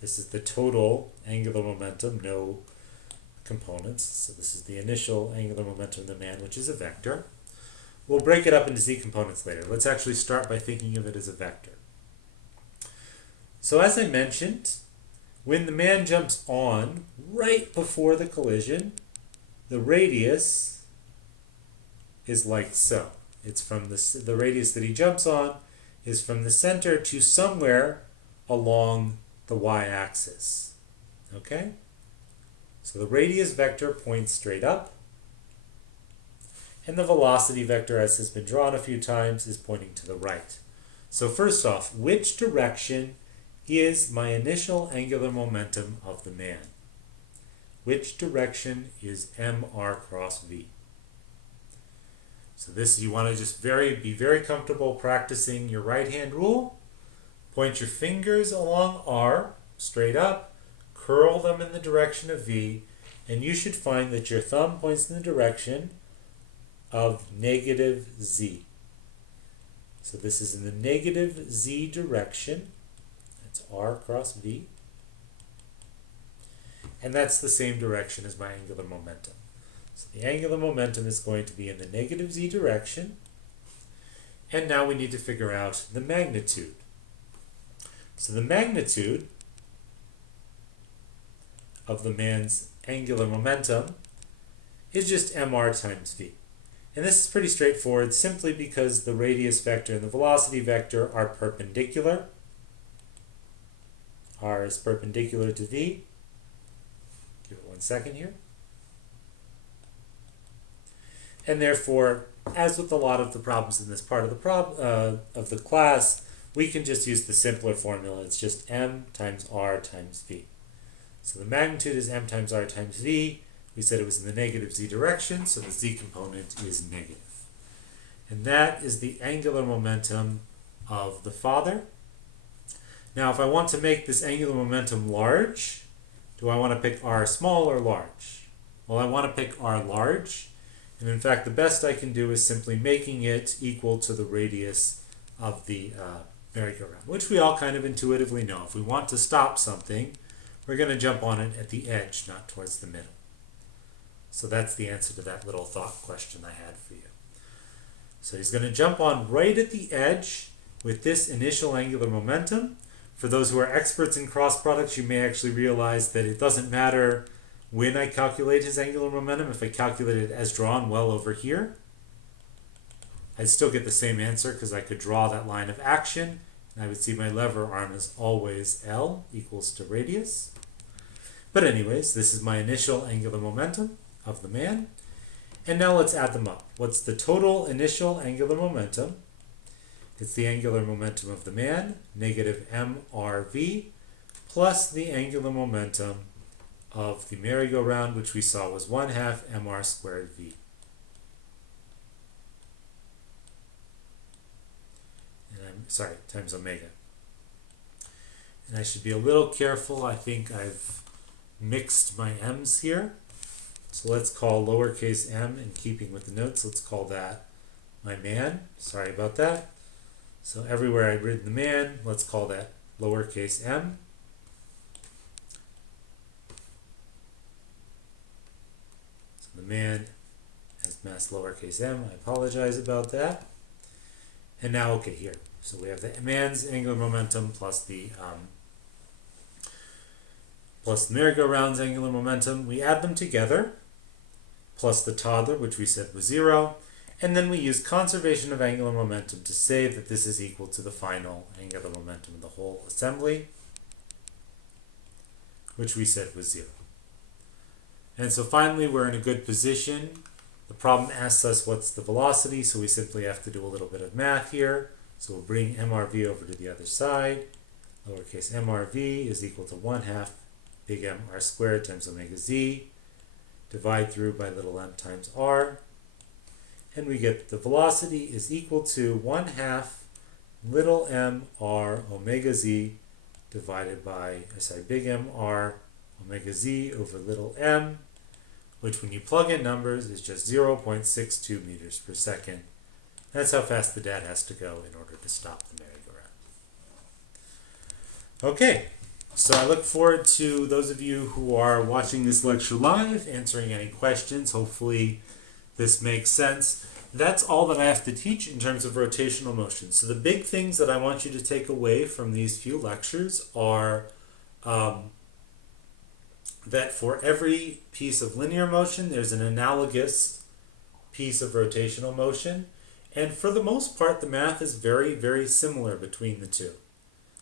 This is the total angular momentum, no components. So this is the initial angular momentum of the man, which is a vector. We'll break it up into z components later. Let's actually start by thinking of it as a vector. So as I mentioned, when the man jumps on right before the collision, the radius is like so. It's from the radius that he jumps on is from the center to somewhere along the y-axis. Okay? So the radius vector points straight up, and the velocity vector, as has been drawn a few times, is pointing to the right. So first off, which direction is my initial angular momentum of the man? Which direction is mr cross v? So this, you want to just be very comfortable practicing your right-hand rule. Point your fingers along R, straight up, curl them in the direction of V, and you should find that your thumb points in the direction of negative Z. So this is in the negative Z direction. That's R cross V. And that's the same direction as my angular momentum. So the angular momentum is going to be in the negative z direction. And now we need to figure out the magnitude. So the magnitude of the man's angular momentum is just mr times v. And this is pretty straightforward simply because the radius vector and the velocity vector are perpendicular. R is perpendicular to v. Give it 1 second here. And therefore, as with a lot of the problems in this part of the class, we can just use the simpler formula. It's just m times r times v. So the magnitude is m times r times v. We said it was in the negative z direction, so the z component is negative. And that is the angular momentum of the father. Now, if I want to make this angular momentum large, do I want to pick r small or large? Well, I want to pick r large. And in fact, the best I can do is simply making it equal to the radius of the merry-go-round, which we all kind of intuitively know. If we want to stop something, we're going to jump on it at the edge, not towards the middle. So that's the answer to that little thought question I had for you. So he's going to jump on right at the edge with this initial angular momentum. For those who are experts in cross products, you may actually realize that it doesn't matter when I calculate his angular momentum. If I calculate it as drawn well over here, I'd still get the same answer because I could draw that line of action, and I would see my lever arm is always L equals to radius. But anyways, this is my initial angular momentum of the man. And now let's add them up. What's the total initial angular momentum? It's the angular momentum of the man, negative mrv, plus the angular momentum of the merry-go-round, which we saw was 1/2 mr squared v. And sorry, times omega. And I should be a little careful. I think I've mixed my m's here. So let's call lowercase m, in keeping with the notes, let's call that my man. Sorry about that. So everywhere I've written the man, let's call that lowercase m. So the man has mass lowercase m. I apologize about that. And now, okay, here. So we have the man's angular momentum plus the merry-go-round's angular momentum. We add them together, plus the toddler, which we said was 0. And then we use conservation of angular momentum to say that this is equal to the final angular momentum of the whole assembly, which we said was 0. And so finally, we're in a good position. The problem asks us what's the velocity, so we simply have to do a little bit of math here. So we'll bring MRV over to the other side. Lowercase MRV is equal to 1/2 big M R squared times omega z. Divide through by little m times r. And we get the velocity is equal to 1/2 little m r omega z divided by, big M r omega z over little m, which when you plug in numbers is just 0.62 meters per second. That's how fast the dad has to go in order to stop the merry-go-round. Okay, so I look forward to those of you who are watching this lecture live, answering any questions. Hopefully this makes sense. That's all that I have to teach in terms of rotational motion. So the big things that I want you to take away from these few lectures are that for every piece of linear motion, there's an analogous piece of rotational motion. And for the most part, the math is very, very similar between the two.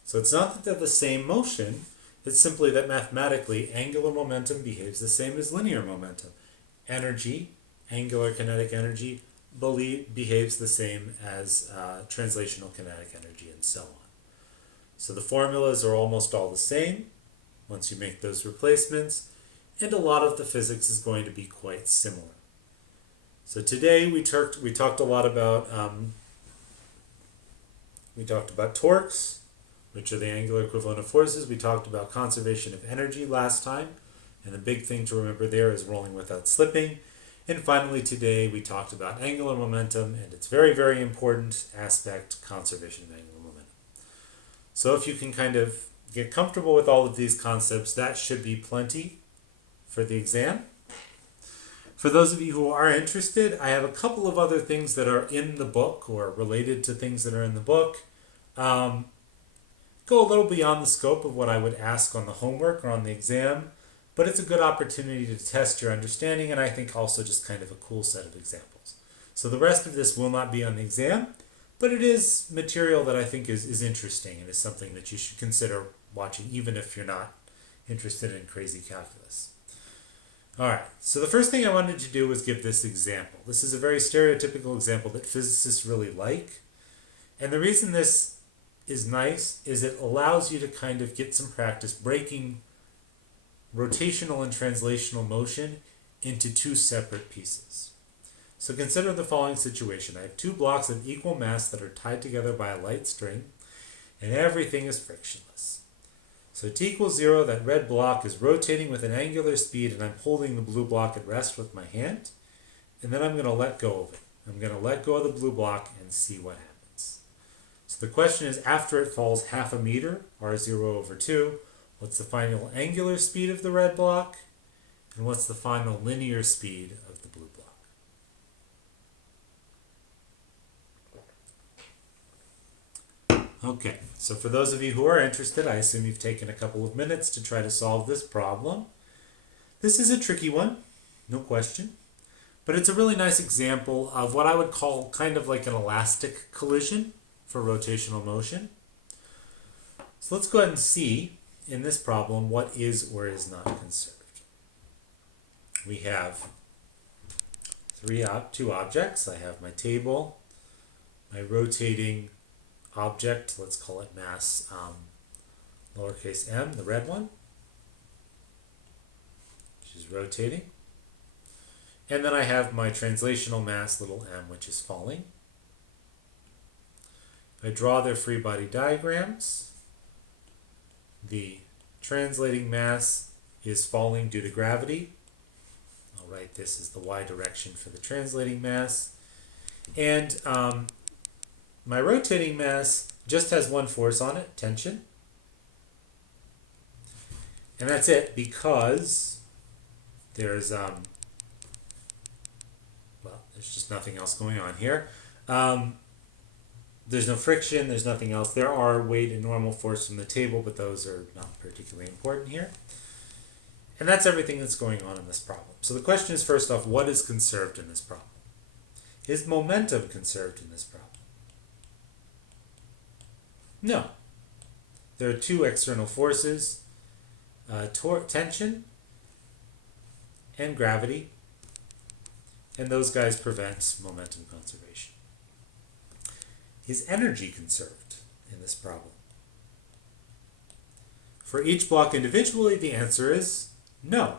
So it's not that they're the same motion, it's simply that mathematically, angular momentum behaves the same as linear momentum. Energy, angular kinetic energy, behaves the same as translational kinetic energy, and so on. So the formulas are almost all the same once you make those replacements, and a lot of the physics is going to be quite similar. So today we talked a lot about torques, which are the angular equivalent of forces. We talked about conservation of energy last time, and the big thing to remember there is rolling without slipping. And finally today we talked about angular momentum and its very, very important aspect, conservation of angular momentum. So if you can kind of get comfortable with all of these concepts, that should be plenty for the exam. For those of you who are interested, I have a couple of other things that are in the book or related to things that are in the book. Go a little beyond the scope of what I would ask on the homework or on the exam, but it's a good opportunity to test your understanding, and I think also just kind of a cool set of examples. So the rest of this will not be on the exam, but it is material that I think is interesting and is something that you should consider watching, even if you're not interested in crazy calculus. All right, so the first thing I wanted to do was give this example. This is a very stereotypical example that physicists really like. And the reason this is nice is it allows you to kind of get some practice breaking rotational and translational motion into two separate pieces. So consider the following situation. I have two blocks of equal mass that are tied together by a light string, and everything is frictionless. So t equals 0, that red block is rotating with an angular speed, and I'm holding the blue block at rest with my hand, and then I'm going to let go of it. I'm going to let go of the blue block and see what happens. So the question is, after it falls half a meter, r0 over 2, what's the final angular speed of the red block, and what's the final linear speed of the blue block? Okay, so for those of you who are interested, I assume you've taken a couple of minutes to try to solve this problem. This is a tricky one, no question, but it's a really nice example of what I would call kind of like an elastic collision for rotational motion. So let's go ahead and see in this problem what is or is not conserved. We have two objects. I have my table, my rotating object, let's call it mass lowercase m, the red one, which is rotating. And then I have my translational mass, little m, which is falling. If I draw their free body diagrams, the translating mass is falling due to gravity. I'll write this as the y direction for the translating mass. And my rotating mass just has one force on it, tension. And that's it, because there's there's just nothing else going on here. There's no friction, there's nothing else. There are weight and normal force from the table, but those are not particularly important here. And that's everything that's going on in this problem. So the question is, first off, what is conserved in this problem? Is momentum conserved in this problem? No. There are two external forces, tension and gravity, and those guys prevent momentum conservation. Is energy conserved in this problem? For each block individually, the answer is no.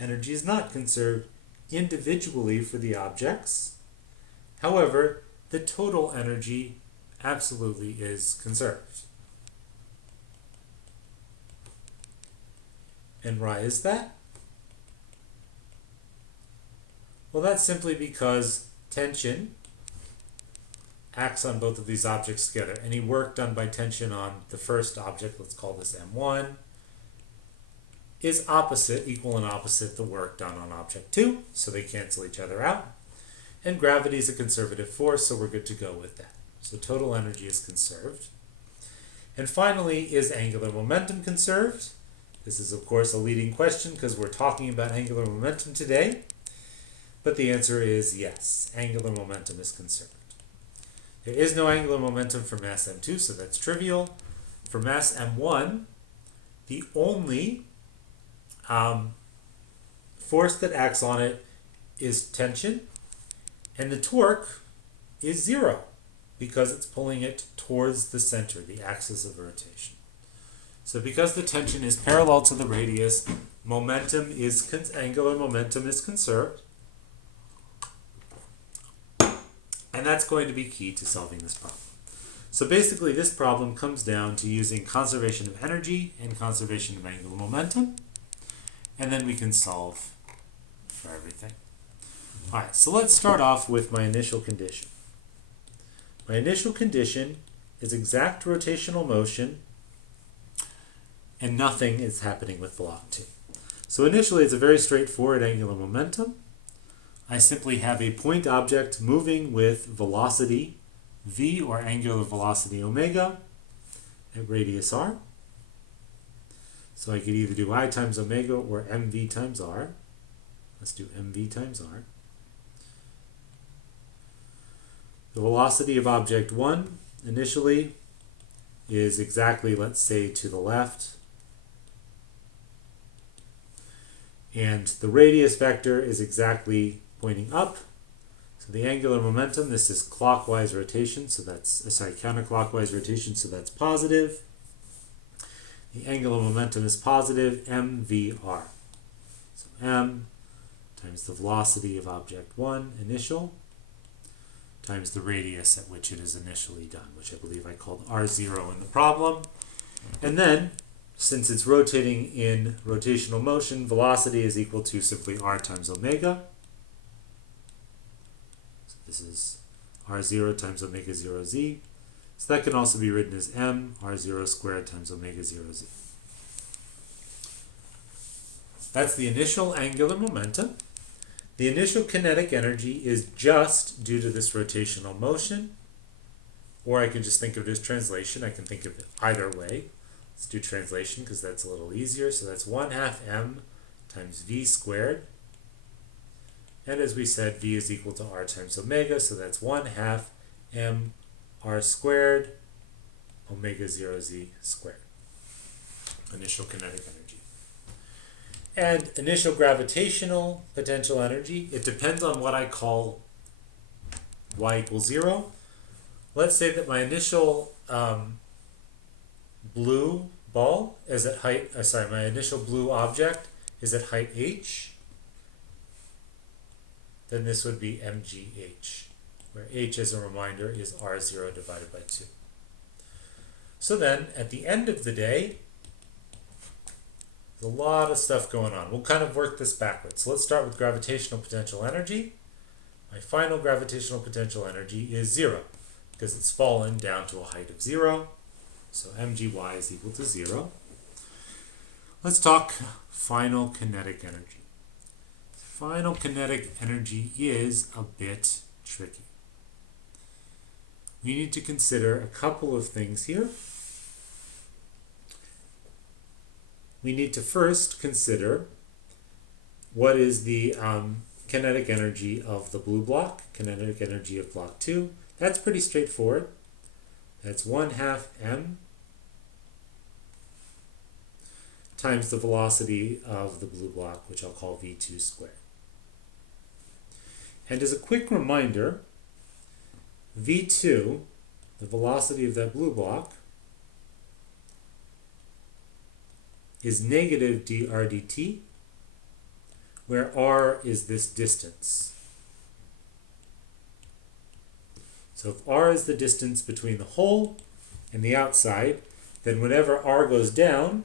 Energy is not conserved individually for the objects. However, the total energy absolutely is conserved. And why is that? Well, that's simply because tension acts on both of these objects together. Any work done by tension on the first object, let's call this M1, is equal and opposite the work done on object 2, so they cancel each other out. And gravity is a conservative force, so we're good to go with that. So total energy is conserved. And finally, is angular momentum conserved? This is, of course, a leading question because we're talking about angular momentum today. But the answer is yes, angular momentum is conserved. There is no angular momentum for mass M2, so that's trivial. For mass M1, the only force that acts on it is tension, and the torque is 0 because it's pulling it towards the center, the axis of rotation. So because the tension is parallel to the radius, angular momentum is conserved. And that's going to be key to solving this problem. So basically this problem comes down to using conservation of energy and conservation of angular momentum. And then we can solve for everything. Alright, so let's start off with my initial condition. My initial condition is exact rotational motion and nothing is happening with block 2. So initially it's a very straightforward angular momentum. I simply have a point object moving with velocity v, or angular velocity omega, at radius r. So I could either do I times omega or mv times r. Let's do mv times r. The velocity of object 1 initially is exactly, let's say, to the left. And the radius vector is exactly pointing up. So the angular momentum, this is clockwise rotation, so that's, counterclockwise rotation, so that's positive. The angular momentum is positive, mvr. So m times the velocity of object 1, initial, times the radius at which it is initially done, which I believe I called r0 in the problem. And then, since it's rotating in rotational motion, velocity is equal to simply r times omega. So this is r0 times omega 0z. So that can also be written as m r0 squared times omega 0z. That's the initial angular momentum. The initial kinetic energy is just due to this rotational motion, or I can just think of it as translation. I can think of it either way. Let's do translation because that's a little easier. So that's 1/2 m times v squared. And as we said, v is equal to r times omega, so that's 1/2 m r squared omega 0z squared. Initial kinetic energy. And initial gravitational potential energy, it depends on what I call y equals 0. Let's say that my initial blue ball is at height, my initial blue object is at height h. Then this would be mgh, where h, as a reminder, is r0 divided by 2. So then, at the end of the day, there's a lot of stuff going on. We'll kind of work this backwards. So let's start with gravitational potential energy. My final gravitational potential energy is 0. because it's fallen down to a height of 0. So mgy is equal to 0. Let's talk final kinetic energy. Final kinetic energy is a bit tricky. We need to consider a couple of things here. We need to first consider what is the kinetic energy of the blue block, kinetic energy of block 2. That's pretty straightforward. That's 1/2 m times the velocity of the blue block, which I'll call v2 squared. And as a quick reminder, v2, the velocity of that blue block, is negative dr dt, where r is this distance. So if r is the distance between the hole and the outside, then whenever r goes down,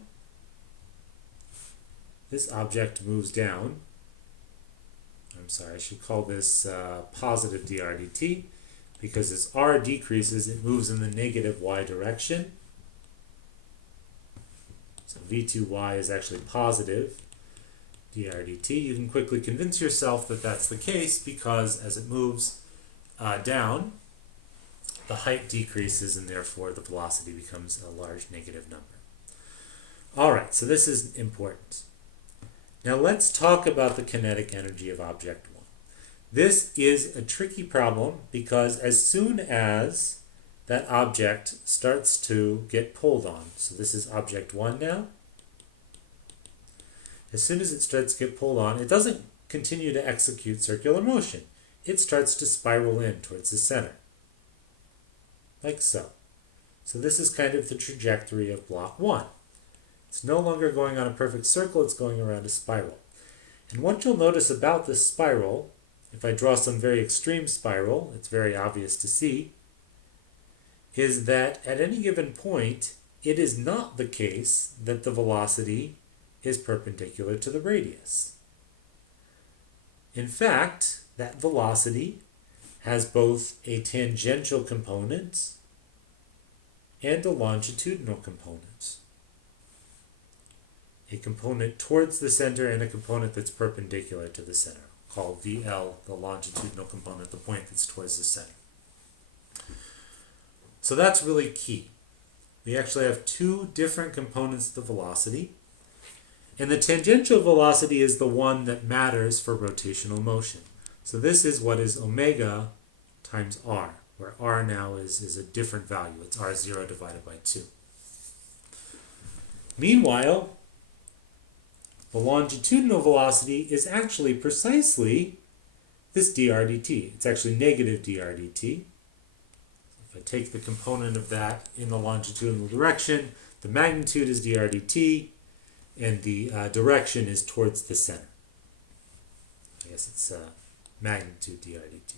this object moves down. I'm sorry, I should call this positive dr dt, because as r decreases, it moves in the negative y direction. So v2y is actually positive dr dt. You can quickly convince yourself that that's the case because as it moves down, the height decreases and therefore the velocity becomes a large negative number. Alright, so this is important. Now let's talk about the kinetic energy of object 1. This is a tricky problem because as soon as that object starts to get pulled on, so this is object 1 now, as soon as it starts to get pulled on, it doesn't continue to execute circular motion. It starts to spiral in towards the center, like so. So this is kind of the trajectory of block 1. It's no longer going on a perfect circle, it's going around a spiral. And what you'll notice about this spiral, if I draw some very extreme spiral, it's very obvious to see, is that at any given point, it is not the case that the velocity is perpendicular to the radius. In fact, that velocity has both a tangential component and a longitudinal component. A component towards the center and a component that's perpendicular to the center, called VL, the longitudinal component, the point that's towards the center. So that's really key. We actually have two different components of the velocity, and the tangential velocity is the one that matters for rotational motion. So this is what is omega times r, where r now is a different value. It's r0 divided by 2. Meanwhile, the longitudinal velocity is actually precisely this dr dt. It's actually negative dr dt. If I take the component of that in the longitudinal direction, the magnitude is dr dt, and the direction is towards the center. I guess it's magnitude dr dt.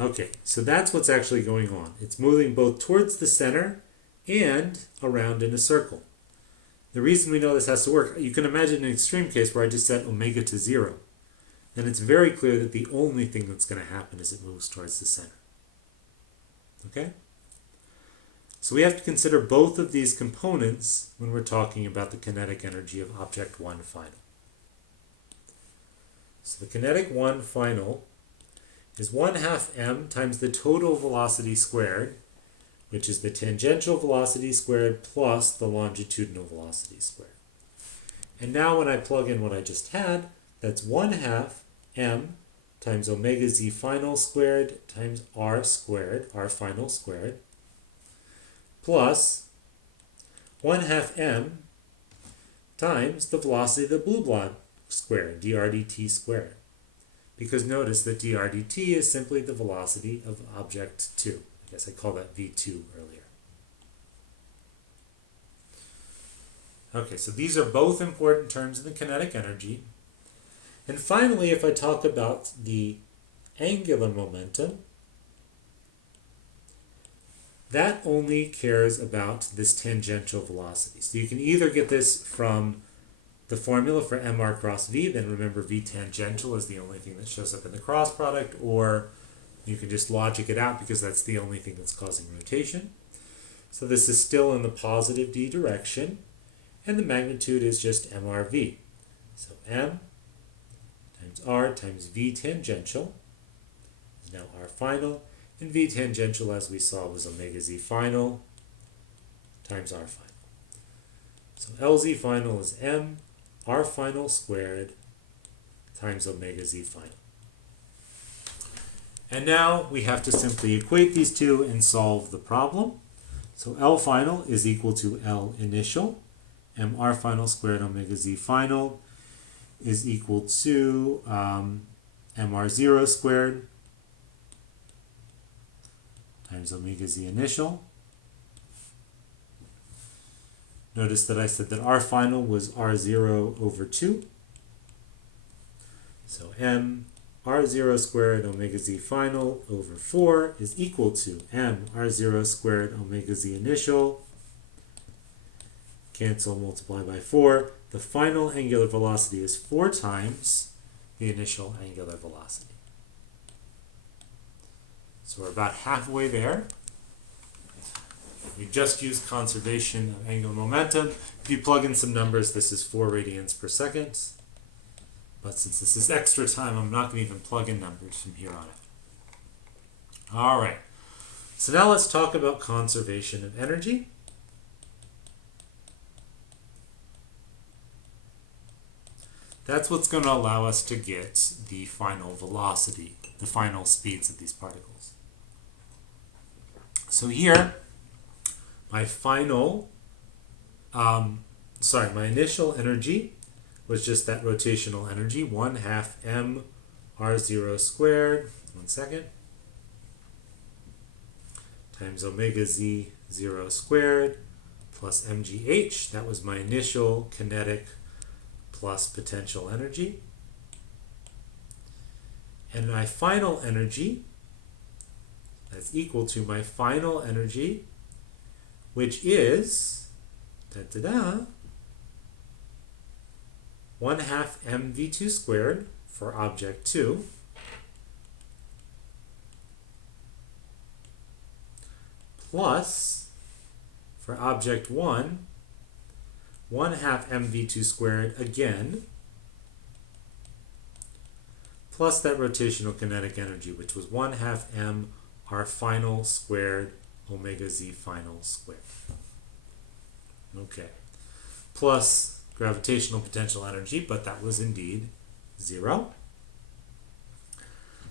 Okay, so that's what's actually going on. It's moving both towards the center and around in a circle. The reason we know this has to work, you can imagine an extreme case where I just set omega to 0. Then it's very clear that the only thing that's going to happen is it moves towards the center. Okay? So we have to consider both of these components when we're talking about the kinetic energy of object 1 final. So the kinetic 1 final is 1/2 m times the total velocity squared, which is the tangential velocity squared plus the longitudinal velocity squared. And now when I plug in what I just had, that's 1/2 m times omega z final squared times r squared, r final squared, plus 1/2 m times the velocity of the blue block squared, dr dt squared. Because notice that dr dt is simply the velocity of object 2. I guess I called that v2 earlier. Okay, so these are both important terms in the kinetic energy. And finally, if I talk about the angular momentum, that only cares about this tangential velocity. So you can either get this from the formula for mr cross v, then remember v tangential is the only thing that shows up in the cross product, or You can just logic it out because that's the only thing that's causing rotation. So this is still in the positive d direction, and the magnitude is just mrv. So m times r times v tangential is now r final, and v tangential, as we saw, was omega z final times r final. So LZ final is m r final squared times omega z final. And now we have to simply equate these two and solve the problem. So L final is equal to L initial. MR final squared omega z final is equal to MR0 squared times omega z initial. Notice that I said that R final was R0 over 2. So M R0 squared omega z final over 4 is equal to M R0 squared omega z initial. Cancel, multiply by 4. The final angular velocity is 4 times the initial angular velocity. So we're about halfway there. We just used conservation of angular momentum. If you plug in some numbers, this is 4 radians per second. But since this is extra time, I'm not going to even plug in numbers from here on out. All right. So now let's talk about conservation of energy. That's what's going to allow us to get the final velocity, the final speeds of these particles. So here, my initial energy was just that rotational energy, 1/2 m r0 squared, times omega z 0 squared plus mgh. That was my initial kinetic plus potential energy. And my final energy, that's equal to my final energy, which is 1/2 mv2 squared for object 2 plus for object 1 1/2 mv2 squared again plus that rotational kinetic energy, which was 1/2 m r final squared omega z final squared. Okay. Plus gravitational potential energy, but that was indeed 0.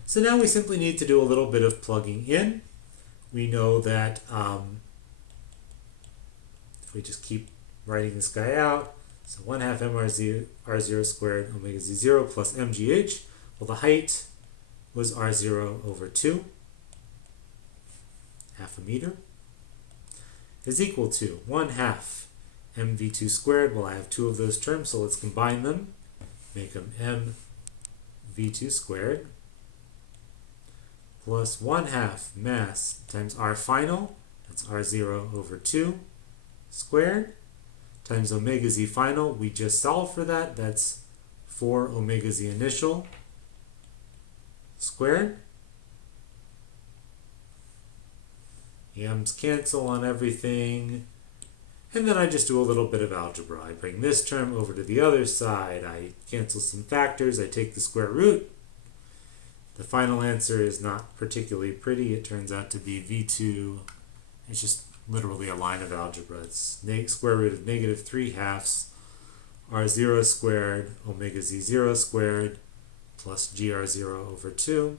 So now we simply need to do a little bit of plugging in. We know that if we just keep writing this guy out, so 1/2 r0 squared omega z 0 plus mgh, well, the height was r0 over 2, 1/2 meter, is equal to 1/2 mv2 squared. Well, I have two of those terms, so let's combine them, make them mv2 squared, plus 1/2 mass times r final, that's r0 over 2 squared, times omega z final. We just solved for that, that's 4 omega z initial squared. The m's cancel on everything. And then I just do a little bit of algebra. I bring this term over to the other side. I cancel some factors. I take the square root. The final answer is not particularly pretty. It turns out to be v2. It's just literally a line of algebra. It's square root of negative 3/2 r0 squared omega z 0 squared plus gr0 over 2.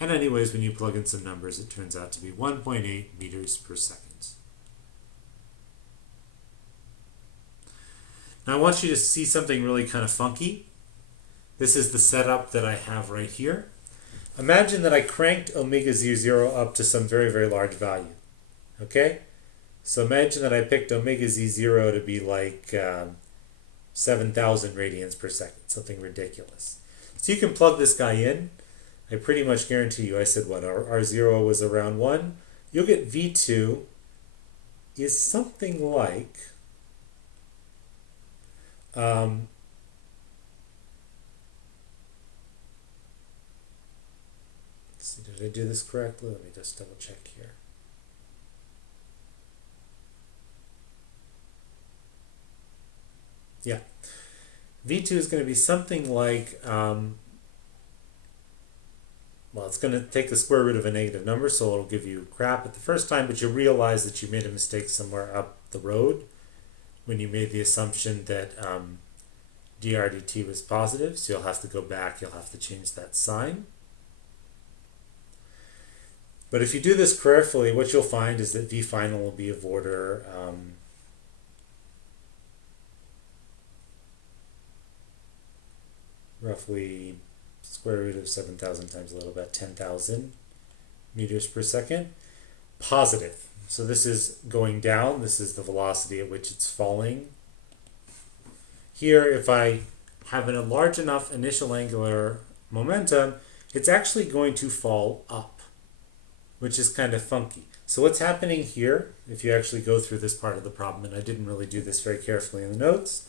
And anyways, when you plug in some numbers, it turns out to be 1.8 meters per second. Now I want you to see something really kind of funky. This is the setup that I have right here. Imagine that I cranked omega z0 up to some very, very large value. Okay? So imagine that I picked omega z0 to be like 7,000 radians per second, something ridiculous. So you can plug this guy in. I pretty much guarantee you, I said what, R0 was around 1. You'll get V2 is something like I'm 1 × Did I do this correctly? Let me just double check here. Yeah. V2 is going to be something like, well, it's going to take the square root of a negative number, so it'll give you crap at the first time, but you'll realize that you made a mistake somewhere up the road when you made the assumption that dr dt was positive, so you'll have to go back, you'll have to change that sign. But if you do this carefully, what you'll find is that v final will be of order roughly square root of 7,000 times a little bit, 10,000 meters per second. Positive. So this is going down. This is the velocity at which it's falling. Here, if I have a large enough initial angular momentum, it's actually going to fall up, which is kind of funky. So what's happening here, if you actually go through this part of the problem, and I didn't really do this very carefully in the notes,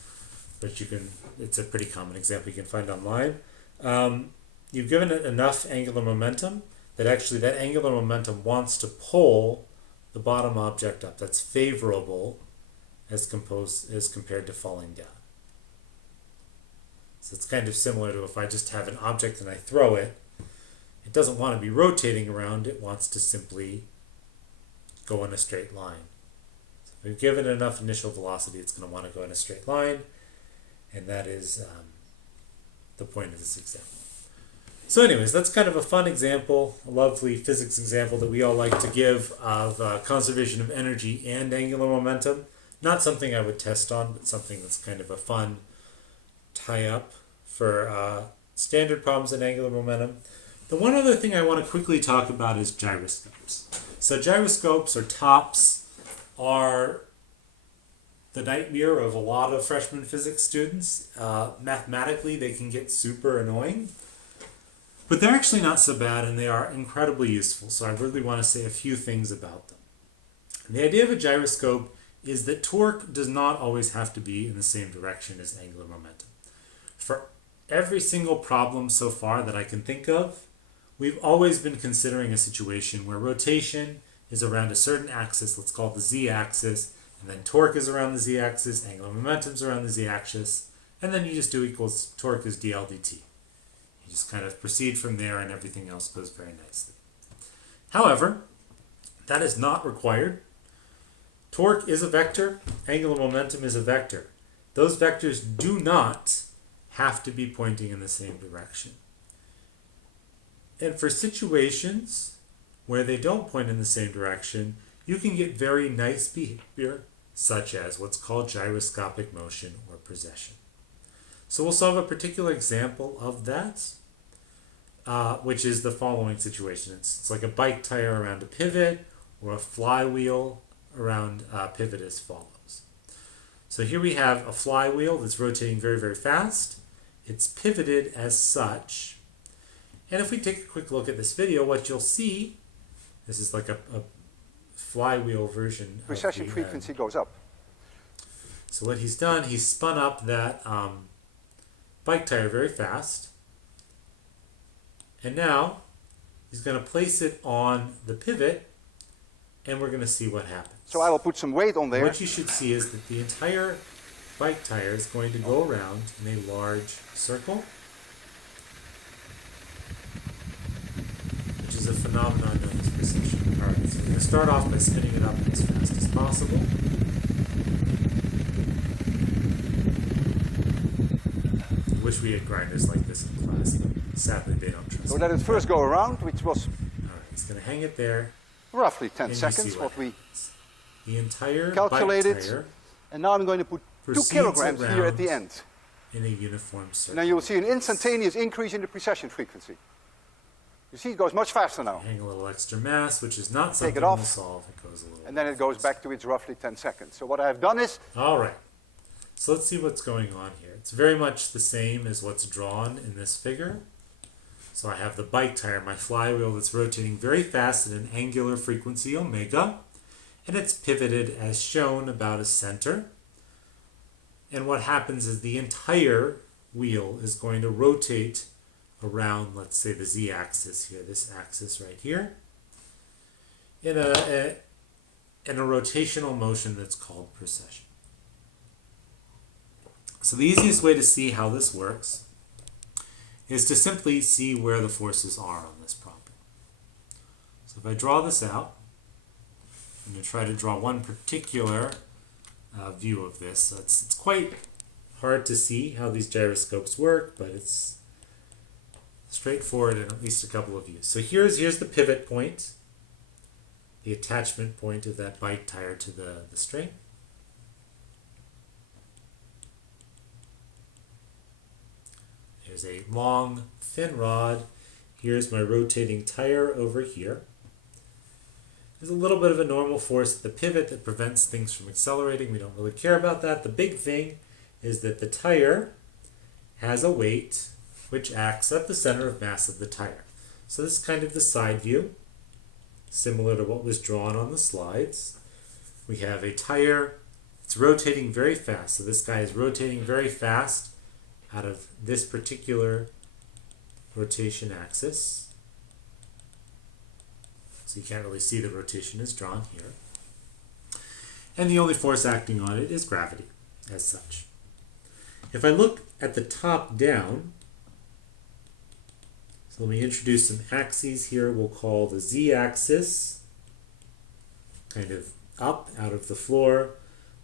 but you can, it's a pretty common example you can find online. You've given it enough angular momentum that actually that angular momentum wants to pull the bottom object up. That's favorable as compared to falling down. So it's kind of similar to if I just have an object and I throw it, it doesn't want to be rotating around, it wants to simply go in a straight line. So if we've given it enough initial velocity, it's going to want to go in a straight line, and that is the point of this example. So anyways, that's kind of a fun example, a lovely physics example that we all like to give of conservation of energy and angular momentum. Not something I would test on, but something that's kind of a fun tie-up for standard problems in angular momentum. The one other thing I want to quickly talk about is gyroscopes. So gyroscopes, or tops, are the nightmare of a lot of freshman physics students. Mathematically, they can get super annoying. But they're actually not so bad, and they are incredibly useful, so I really want to say a few things about them. And the idea of a gyroscope is that torque does not always have to be in the same direction as angular momentum. For every single problem so far that I can think of, we've always been considering a situation where rotation is around a certain axis, let's call it the z-axis, and then torque is around the z-axis, angular momentum is around the z-axis, and then you just do equals torque is dl dt. You just kind of proceed from there, and everything else goes very nicely. However, that is not required. Torque is a vector, angular momentum is a vector. Those vectors do not have to be pointing in the same direction. And for situations where they don't point in the same direction, you can get very nice behavior, such as what's called gyroscopic motion or precession. So we'll solve a particular example of that, which is the following situation. It's like a bike tire around a pivot, or a flywheel around a pivot as follows. So here we have a flywheel that's rotating very, very fast. It's pivoted as such. And if we take a quick look at this video, what you'll see, this is like a flywheel version. Precession frequency goes up. So what he's done, he's spun up that bike tire very fast. And now he's going to place it on the pivot, and we're going to see what happens. So I will put some weight on there. What you should see is that the entire bike tire is going to go around in a large circle, which is a phenomenon known as precession. Alright, so we're going to start off by spinning it up as fast as possible. I wish we had grinders like this in class, but sadly they don't trust So me. let it first go around, which was Alright, he's going to hang it there. roughly 10 and seconds, you see what we happens. The entire calculated. bike tire And now I'm going to put 2 proceeds kilograms here at the around end. in a uniform circle. Now you'll see an instantaneous increase in the precession frequency. You see it goes much faster now. Hang a little extra mass, which is not Take something it we'll off, solve. It goes a little. and then it goes back to its roughly 10 seconds. So what I've done is, All right. So let's see what's going on here. It's very much the same as what's drawn in this figure. So I have the bike tire, my flywheel that's rotating very fast at an angular frequency omega, and it's pivoted as shown about a center. And what happens is the entire wheel is going to rotate around, let's say, the z-axis here, this axis right here, in a rotational motion that's called precession. So the easiest way to see how this works is to simply see where the forces are on this problem. So if I draw this out, I'm going to try to draw one particular view of this. So it's quite hard to see how these gyroscopes work, but it's straightforward in at least a couple of views. So here's the pivot point, the attachment point of that bike tire to the string. There's a long, thin rod. Here's my rotating tire over here. There's a little bit of a normal force at the pivot that prevents things from accelerating. We don't really care about that. The big thing is that the tire has a weight which acts at the center of mass of the tire. So this is kind of the side view, similar to what was drawn on the slides. We have a tire, it's rotating very fast. So this guy is rotating very fast out of this particular rotation axis. So you can't really see the rotation is drawn here. And the only force acting on it is gravity, as such. If I look at the top down, so let me introduce some axes here. We'll call the z-axis kind of up out of the floor.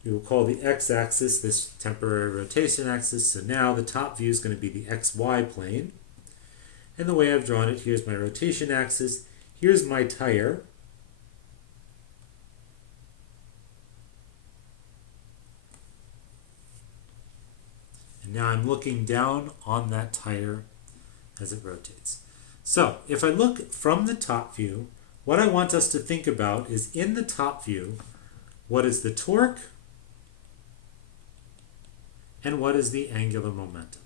We will call the x-axis this temporary rotation axis. So now the top view is going to be the xy plane. And the way I've drawn it, here's my rotation axis. Here's my tire. And now I'm looking down on that tire as it rotates. So if I look from the top view, what I want us to think about is in the top view, what is the torque and what is the angular momentum?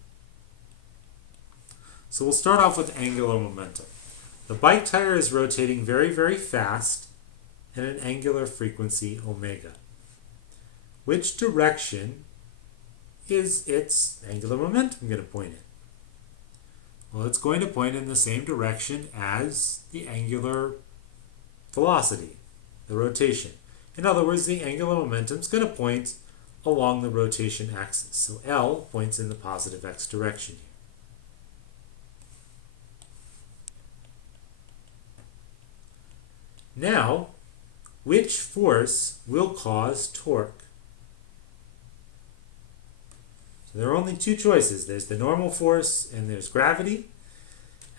So we'll start off with angular momentum. The bike tire is rotating very, very fast at an angular frequency omega. Which direction is its angular momentum going to point in? Well, it's going to point in the same direction as the angular velocity, the rotation. In other words, the angular momentum is going to point along the rotation axis. So L points in the positive x direction here. Now, which force will cause torque? So there are only two choices. There's the normal force and there's gravity.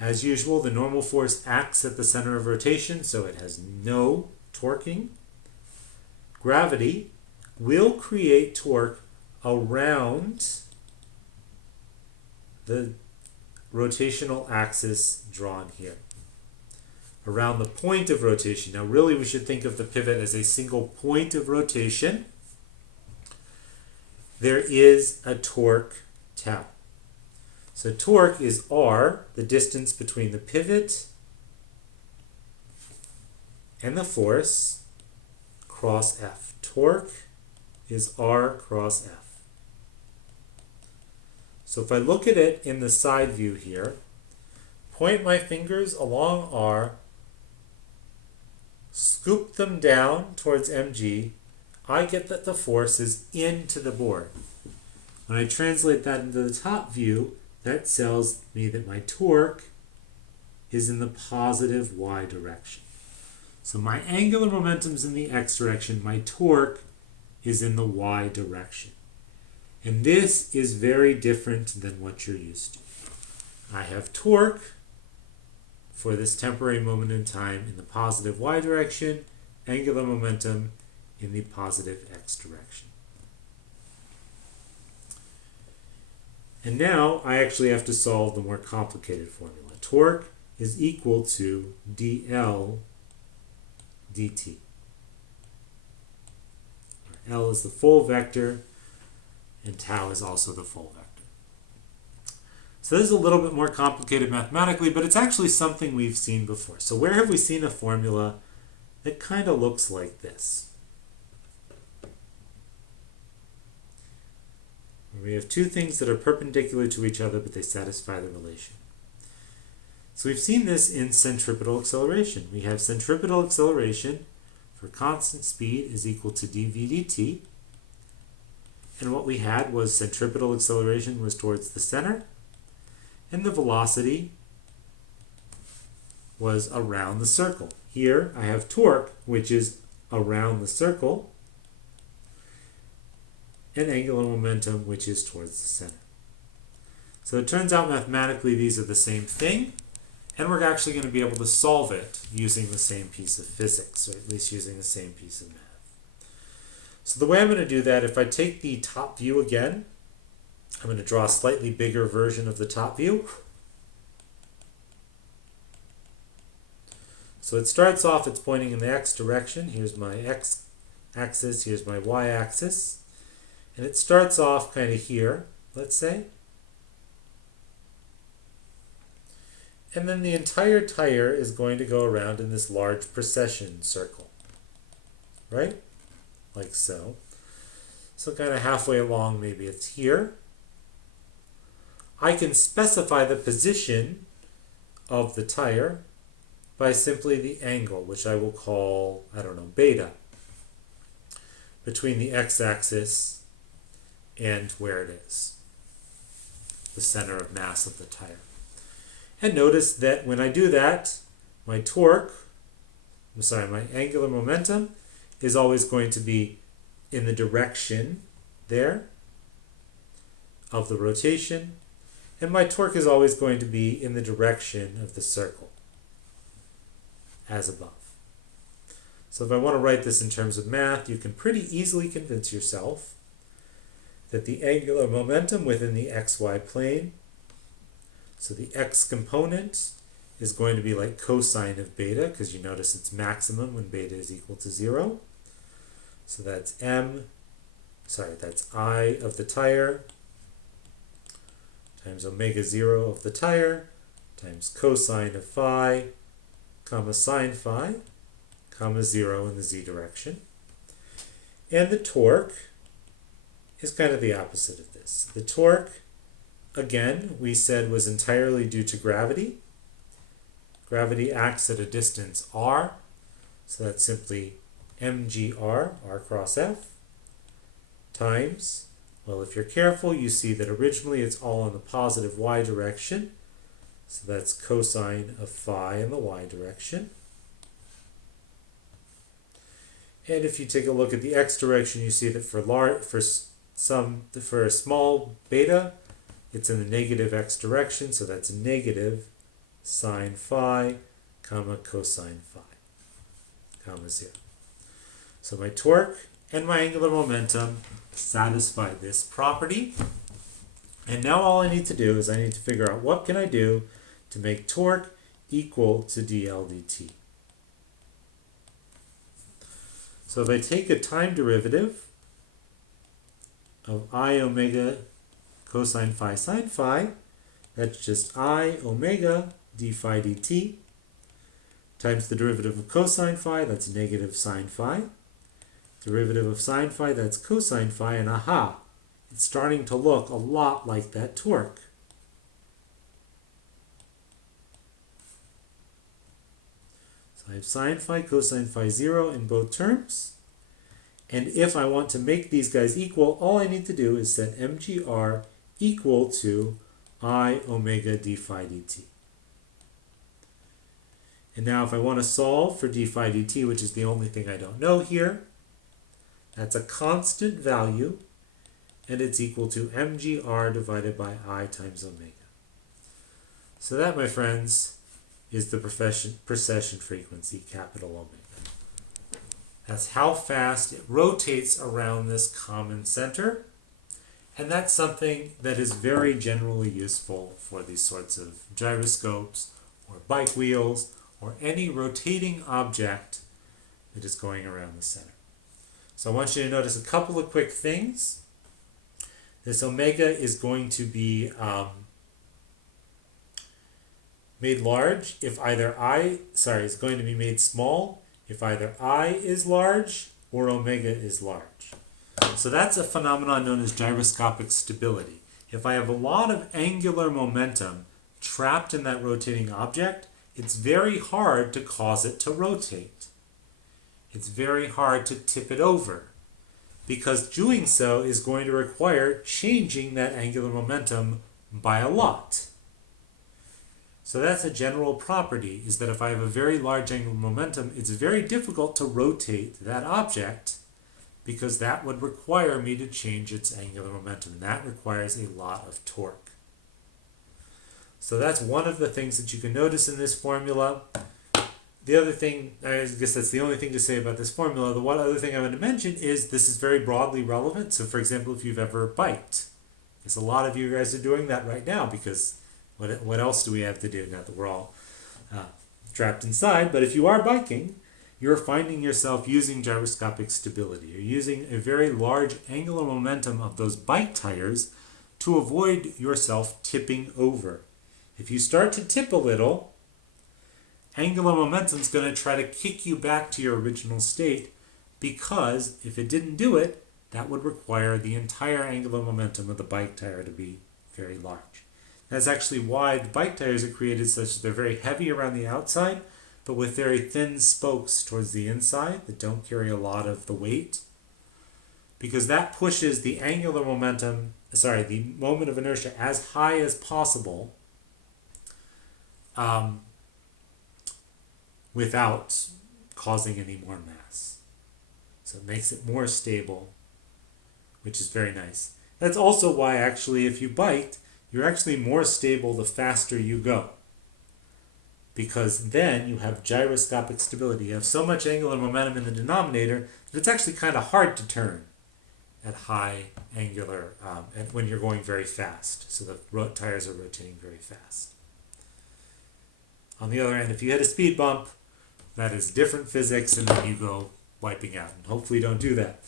As usual, the normal force acts at the center of rotation, so it has no torquing. Gravity will create torque around the rotational axis drawn here, around the point of rotation. Now really we should think of the pivot as a single point of rotation. There is a torque tau. So torque is R, the distance between the pivot and the force, cross F. Torque is R cross F. So if I look at it in the side view here, point my fingers along R, scoop them down towards mg, I get that the force is into the board. When I translate that into the top view, that tells me that my torque is in the positive y direction. So my angular momentum is in the x direction, my torque is in the y direction. And this is very different than what you're used to. I have torque for this temporary moment in time in the positive y direction, angular momentum in the positive x direction. And now I actually have to solve the more complicated formula. Torque is equal to dl dt. L is the full vector, and tau is also the full vector. So this is a little bit more complicated mathematically, but it's actually something we've seen before. So where have we seen a formula that kind of looks like this? We have two things that are perpendicular to each other, but they satisfy the relation. So we've seen this in centripetal acceleration. We have centripetal acceleration for constant speed is equal to dv dt. And what we had was centripetal acceleration was towards the center, and the velocity was around the circle. Here I have torque, which is around the circle, and angular momentum, which is towards the center. So it turns out mathematically these are the same thing, and we're actually going to be able to solve it using the same piece of physics, or at least using the same piece of math. So the way I'm going to do that, if I take the top view again, I'm going to draw a slightly bigger version of the top view. So it starts off, it's pointing in the x direction. Here's my x axis, here's my y axis. And it starts off kind of here, let's say. And then the entire tire is going to go around in this large precession circle, right? Like so. So kind of halfway along, maybe it's here. I can specify the position of the tire by simply the angle, which I will call, I don't know, beta, between the x-axis and where it is, the center of mass of the tire. And notice that when I do that, my my angular momentum is always going to be in the direction there of the rotation, and my torque is always going to be in the direction of the circle, as above. So if I want to write this in terms of math, you can pretty easily convince yourself that the angular momentum within the xy plane, so the x component is going to be like cosine of beta, because you notice it's maximum when beta is equal to 0. So that's that's I of the tire times omega 0 of the tire times cosine of phi, comma sine phi, comma 0 in the z direction. And the torque is kind of the opposite of this. The torque, again, we said was entirely due to gravity. Gravity acts at a distance r, so that's simply mgr, r cross f, times, well, if you're careful, you see that originally it's all in the positive y direction, so that's cosine of phi in the y direction. And if you take a look at the x direction, you see that for a small beta, it's in the negative x direction, so that's negative sine phi, comma cosine phi, comma 0. So my torque and my angular momentum satisfy this property. And now all I need to do is I need to figure out what can I do to make torque equal to dl dt. So if I take a time derivative of I omega cosine phi sine phi, that's just I omega d phi dt, times the derivative of cosine phi, that's negative sine phi. Derivative of sine phi, that's cosine phi, and aha, it's starting to look a lot like that torque. So I have sine phi, cosine phi 0 in both terms. And if I want to make these guys equal, all I need to do is set mgr equal to I omega d phi dt. And now if I want to solve for d phi dt, which is the only thing I don't know here, that's a constant value, and it's equal to mgr divided by I times omega. So that, my friends, is the precession frequency, capital Omega. That's how fast it rotates around this common center, and that's something that is very generally useful for these sorts of gyroscopes or bike wheels or any rotating object that is going around the center. So I want you to notice a couple of quick things. This omega is going to be made large if either it's going to be made small if either I is large or omega is large. So that's a phenomenon known as gyroscopic stability. If I have a lot of angular momentum trapped in that rotating object, it's very hard to cause it to rotate. It's very hard to tip it over, because doing so is going to require changing that angular momentum by a lot. So that's a general property, is that if I have a very large angular momentum, it's very difficult to rotate that object, because that would require me to change its angular momentum. That requires a lot of torque. So that's one of the things that you can notice in this formula. The other thing, I guess that's the only thing to say about this formula. The one other thing I want to mention is this is very broadly relevant. So for example, if you've ever biked, because a lot of you guys are doing that right now, because what else do we have to do now that we're all trapped inside? But if you are biking, you're finding yourself using gyroscopic stability. You're using a very large angular momentum of those bike tires to avoid yourself tipping over. If you start to tip a little, angular momentum is going to try to kick you back to your original state, because if it didn't do it, that would require the entire angular momentum of the bike tire to be very large. That's actually why the bike tires are created such that they're very heavy around the outside, but with very thin spokes towards the inside that don't carry a lot of the weight, because that pushes the angular momentum, the moment of inertia as high as possible, without causing any more mass. So it makes it more stable, which is very nice. That's also why actually if you biked, you're actually more stable the faster you go, because then you have gyroscopic stability. You have so much angular momentum in the denominator that it's actually kind of hard to turn at high angular, and when you're going very fast. So the tires are rotating very fast. On the other hand, if you hit a speed bump, that is different physics, and then you go wiping out. And hopefully you don't do that.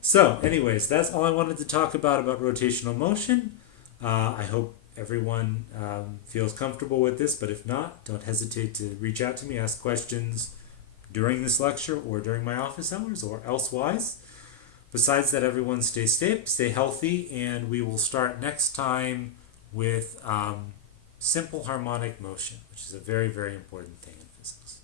So anyways, that's all I wanted to talk about rotational motion. I hope everyone feels comfortable with this, but if not, don't hesitate to reach out to me, ask questions during this lecture or during my office hours or elsewise. Besides that, everyone stay safe, stay healthy, and we will start next time with simple harmonic motion, which is a very, very important thing in physics.